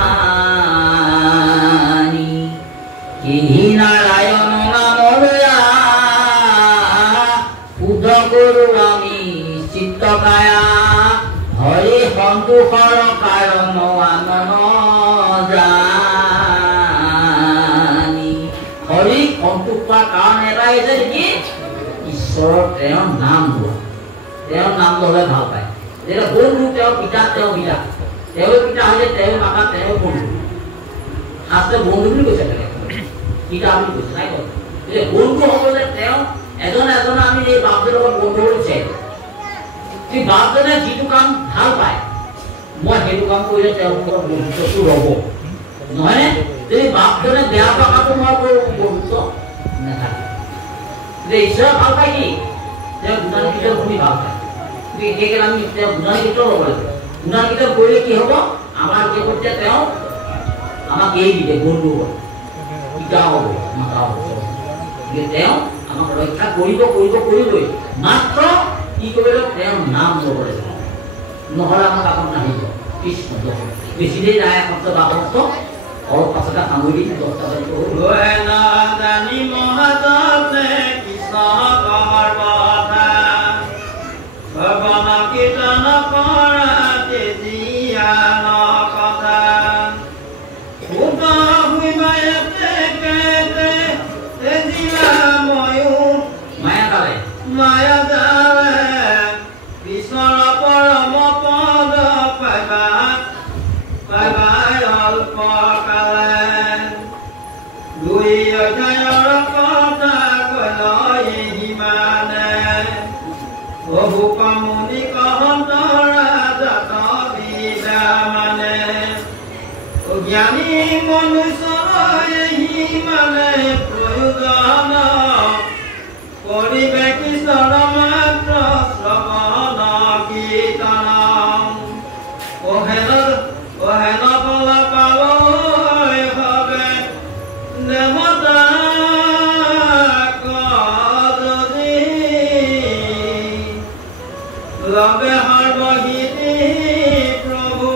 কেহি নাৰায়ণ নামৰয়া শুদ্ধ কৰো আমি চিত্তকায়া হৰি সন্তোষৰ কাৰণ আনন জানি। হৰি সন্তোষ পোৱাৰ কাৰণ এটা হৈছে নেকি ঈশ্বৰৰ তেওঁৰ নাম লোৱা। তেওঁৰ নাম ল'লে ভাল পায়। যেতিয়া বন্ধু তেওঁৰ পিতা তেওঁ পিতা তেওঁৰ পিতা হ'লে তেওঁৰ মাতা তেওঁৰ বন্ধু। শাস্ত্ৰে বন্ধু বুলি কৈছে পিতা বুলি কৈছে নাই কৈছে। যেতিয়া বন্ধু হ'ব যে তেওঁ এজন এজন আমি এই বাপটোৰ লগত বন্ধু হৈছে সেই বাপজনে যিটো কাম ভাল পায় মই সেইটো কাম কৰিলে তেওঁলোকৰ বন্ধুত্বটো ৰ'ব নহয়নে। যদি বাপজনে বেয়া পাকাটো মই বন্ধুত্ব নাথাকে। ঈশ্বৰে ভাল পায় কি তেওঁ গুণান্বিত শুনি ভাল পায়। সেইকাৰণে আমি তেওঁ গুণান্বিত হ'ব লাগিব। গুণান্বিত কৰিলে কি হ'ব আমাৰ কি কৰিছে তেওঁ আমাক এৰি দিলে বন্ধু হ'ব পিতা হ'ব মাতা হ'ব। গতিকে তেওঁ আমাক ৰক্ষা কৰিবই মাত্ৰ কি কৰিব তেওঁৰ নাম ল'ব লাগিব নহ'লে আমাক কামত নাহিব। কৃষ্ণ বেছি দেৰি নাই এসপ্তাহ বা সপ্তাহ অলপ পাছতে সামৰি 10টা বাজিব। জানি মহাজনে কৃষ্ণ কথা ভগৱান কীৰ্তন কৰা তেজিয়ান কথা মায়া যাবে কৃষ্ণৰ পৰম পদ পাইবাই অল্প কালে দুই অধ্যায়ৰ কথা কয় সিমানে বহু কমুনি কহন্তৰা জাত বিদা মানে জ্ঞানী মনুষ্যৰ সিমানে প্ৰয়োজন কৰিবে কৃষ্ণৰ মাত্ৰ শ্ৰৱণ কীৰ্তন অহেন ফল পাবলৈ হবে দেৱতা যদি লবে সৰ্বহিতি প্ৰভু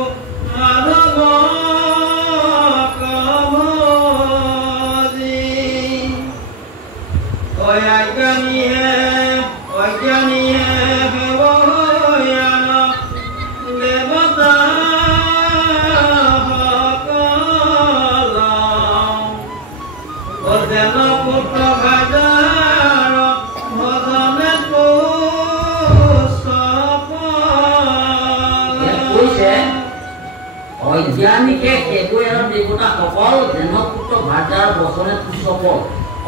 মাধৱ কভজি অজ্ঞানী হে হেবয়ান দেৱতা সকল অজেন পুত্ৰ ভাজাৰ ভজনে অজ্ঞানীকে হেবয়ান দেৱতা সকল যেন পুত্ৰ ভাজাৰ বচনে সফল।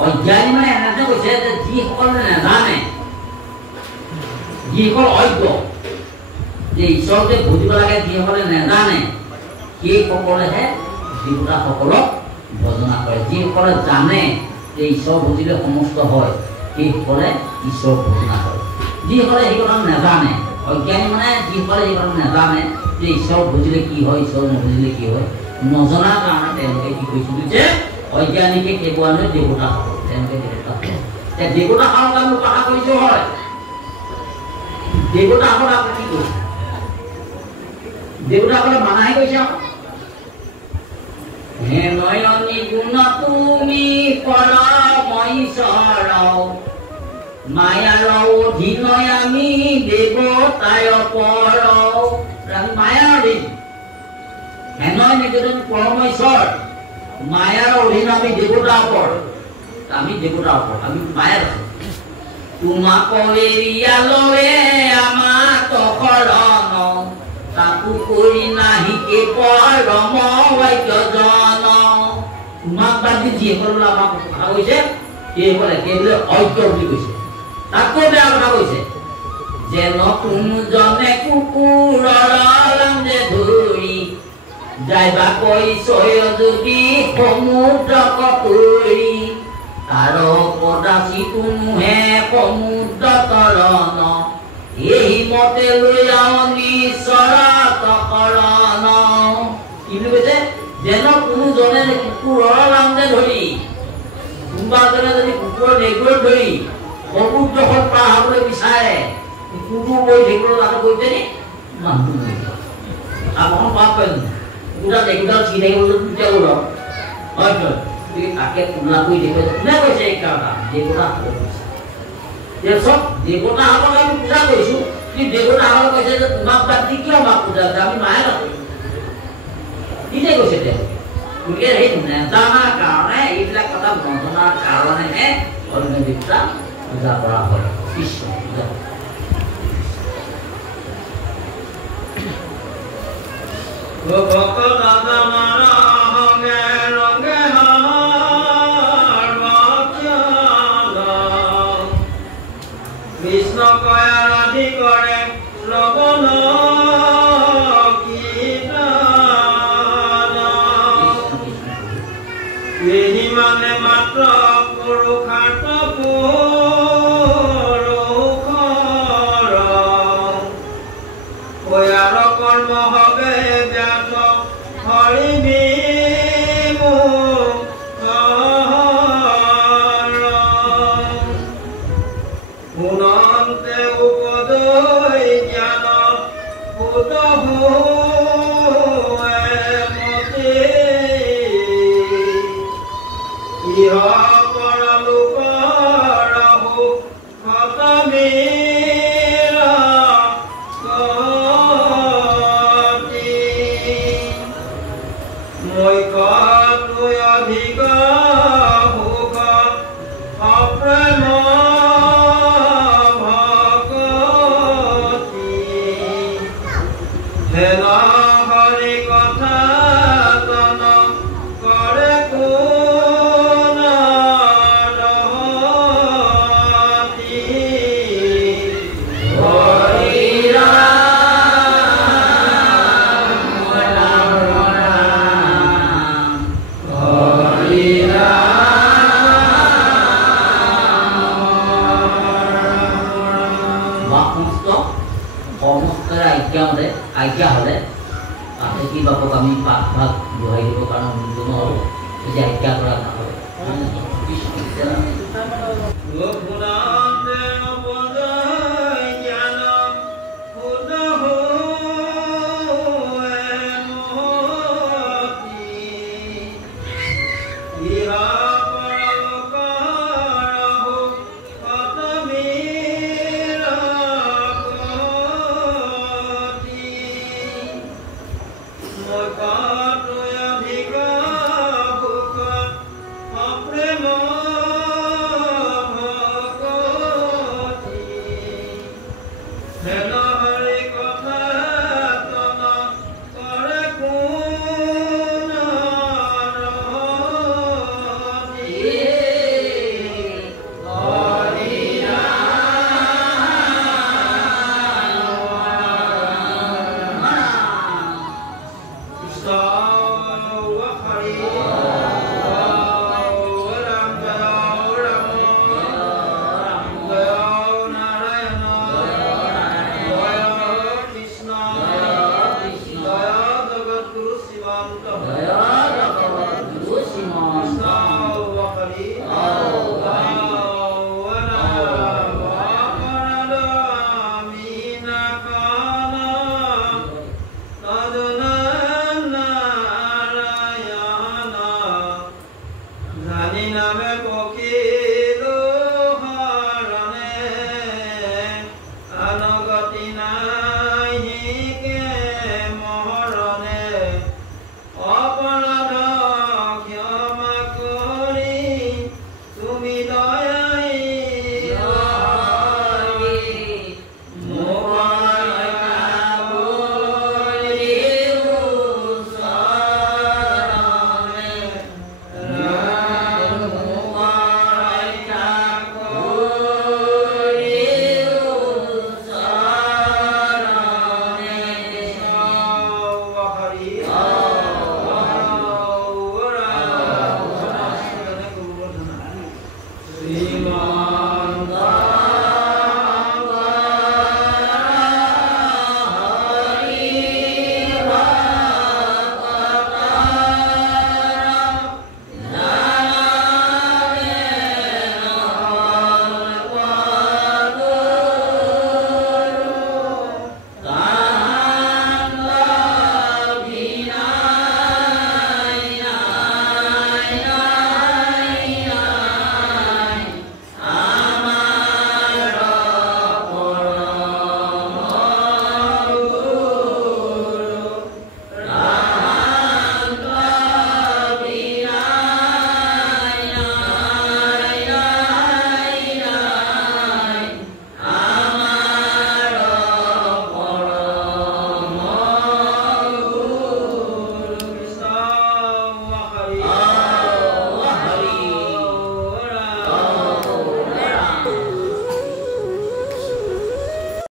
অজ্ঞানী মানে এনেকে কৈছে যে যিসকলে নাজানে যিসকল অজ্ঞ যে ঈশ্বৰকে বুজিব লাগে যিসকলে নাজানে সেইসকলেহে দেৱতাসকলক ভজনা কৰে। যিসকলে জানে যে ঈশ্বৰ বুজিলে সমস্ত হয় সেইসকলে ঈশ্বৰ ভজনা কৰে। যিসকলে সেই কথা নাজানে অজ্ঞানী মানে যিসকলে সেই কথা নাজানে যে ঈশ্বৰ বুজিলে কি হয় ঈশ্বৰ নবুজিলে কি হয় নজনাৰ কাৰণে তেওঁলোকে কি কৈছিল যে অজ্ঞানীকে কেৱল দেৱতা হ'ব তেওঁলোকে দেৱতা হ'ব। দেৱতাসকলক আমি উপাসনা কৰিছো হয় দেৱতাসকলক আপুনি কি কৰিছে দেৱতাসকলে মানাহে কৰিছে আকৌ হে নয়নি গুণ তুমি পৰম ঈশ্বৰ মায়াৰ অধীনয় আমি দেৱতায় পৰ মায়াৰ অধীন হেন মই নিকেতন পৰমেশ্বৰ মায়াৰ অধীন আমি দেৱতাৰ ওপৰত আমি মায়াৰ তোমাক এৰিয়া লয়ে আমাক শৰণ তাকো কৰি নাহি পৰম ঐক্যজন তোমাক বাদ দি যিসকলে আমাক কথা কৈছে সেইসকলে কেৱল ঐক্য বুলি কৈছে তাতকৈ বেয়া কথা কৈছে যেন কোনজনে কুকুৰৰ লাঞ্জে ধৰি যাইবা কৈছয় যদি সমুদ্ৰ কটৰি তাৰ পদাচি তুনুহে সমুদ্ৰ তৰণ এই মতে লৈ নিশ্বৰত শৰণ কি বুলি কৈছে যেন কোনোজনে কুকুৰৰ লাঞ্জে ধৰি কোনোবাজনে যদি কুকুৰৰ নেগুৰত ধৰি সমুদ্ৰখন পাৰ হ'বলৈ বিচাৰে কুকুৰ কৰি থাকিবলৈ তাতে কৈছে নি মানুহটো এখন পাপ পাই কুকুৰা নেগুডাল চি থাকিবলৈ তেতিয়া ওলাম হয় তাকে কোলা কৰি দেখুৱাই কোনে কৈছে এই কথা দেৱতা চব দেৱতা সকলক আমি পূজা কৰিছো কিন্তু দেৱতাসকলে কৈছে যে তোমাক বাদ দি কিয় আমাক পূজা কৰিছে আমি মায়ে নকৰোঁ নিজে কৈছে তেওঁ গতিকে সেই নেজানাৰ কাৰণে এইবিলাক কথা নজনাৰ কাৰণেহে অন্য দেৱতা পূজা কৰা হয় কৃষ্ণ পূজা কৃষ্ণ কয়া ৰাধি কৰে শ্ৰৱণ কীৰ্তন মানে মাত্ৰ পুৰুষাৰ্থ পুৰুষৰ কয়াৰ কৰ্ম হবে ব্যাস হৰি পুনন্তে উপদয় জ্ঞান ভূত মতে ইহ পৰলোকৰ খতমেৰ গতি মৈকটো অধিক সুখ অপ্ৰেম হেন হৰি কথা তন কৰে কোন ৰহতি হৰি ৰাম ৰাম ৰাম হৰি আজ্ঞা হলে তাতে কি বাপক আমি পাঠ ভাগ বহাই দিব কাৰণ নোৱাৰো যে আজ্ঞা কৰা নহয় Stop.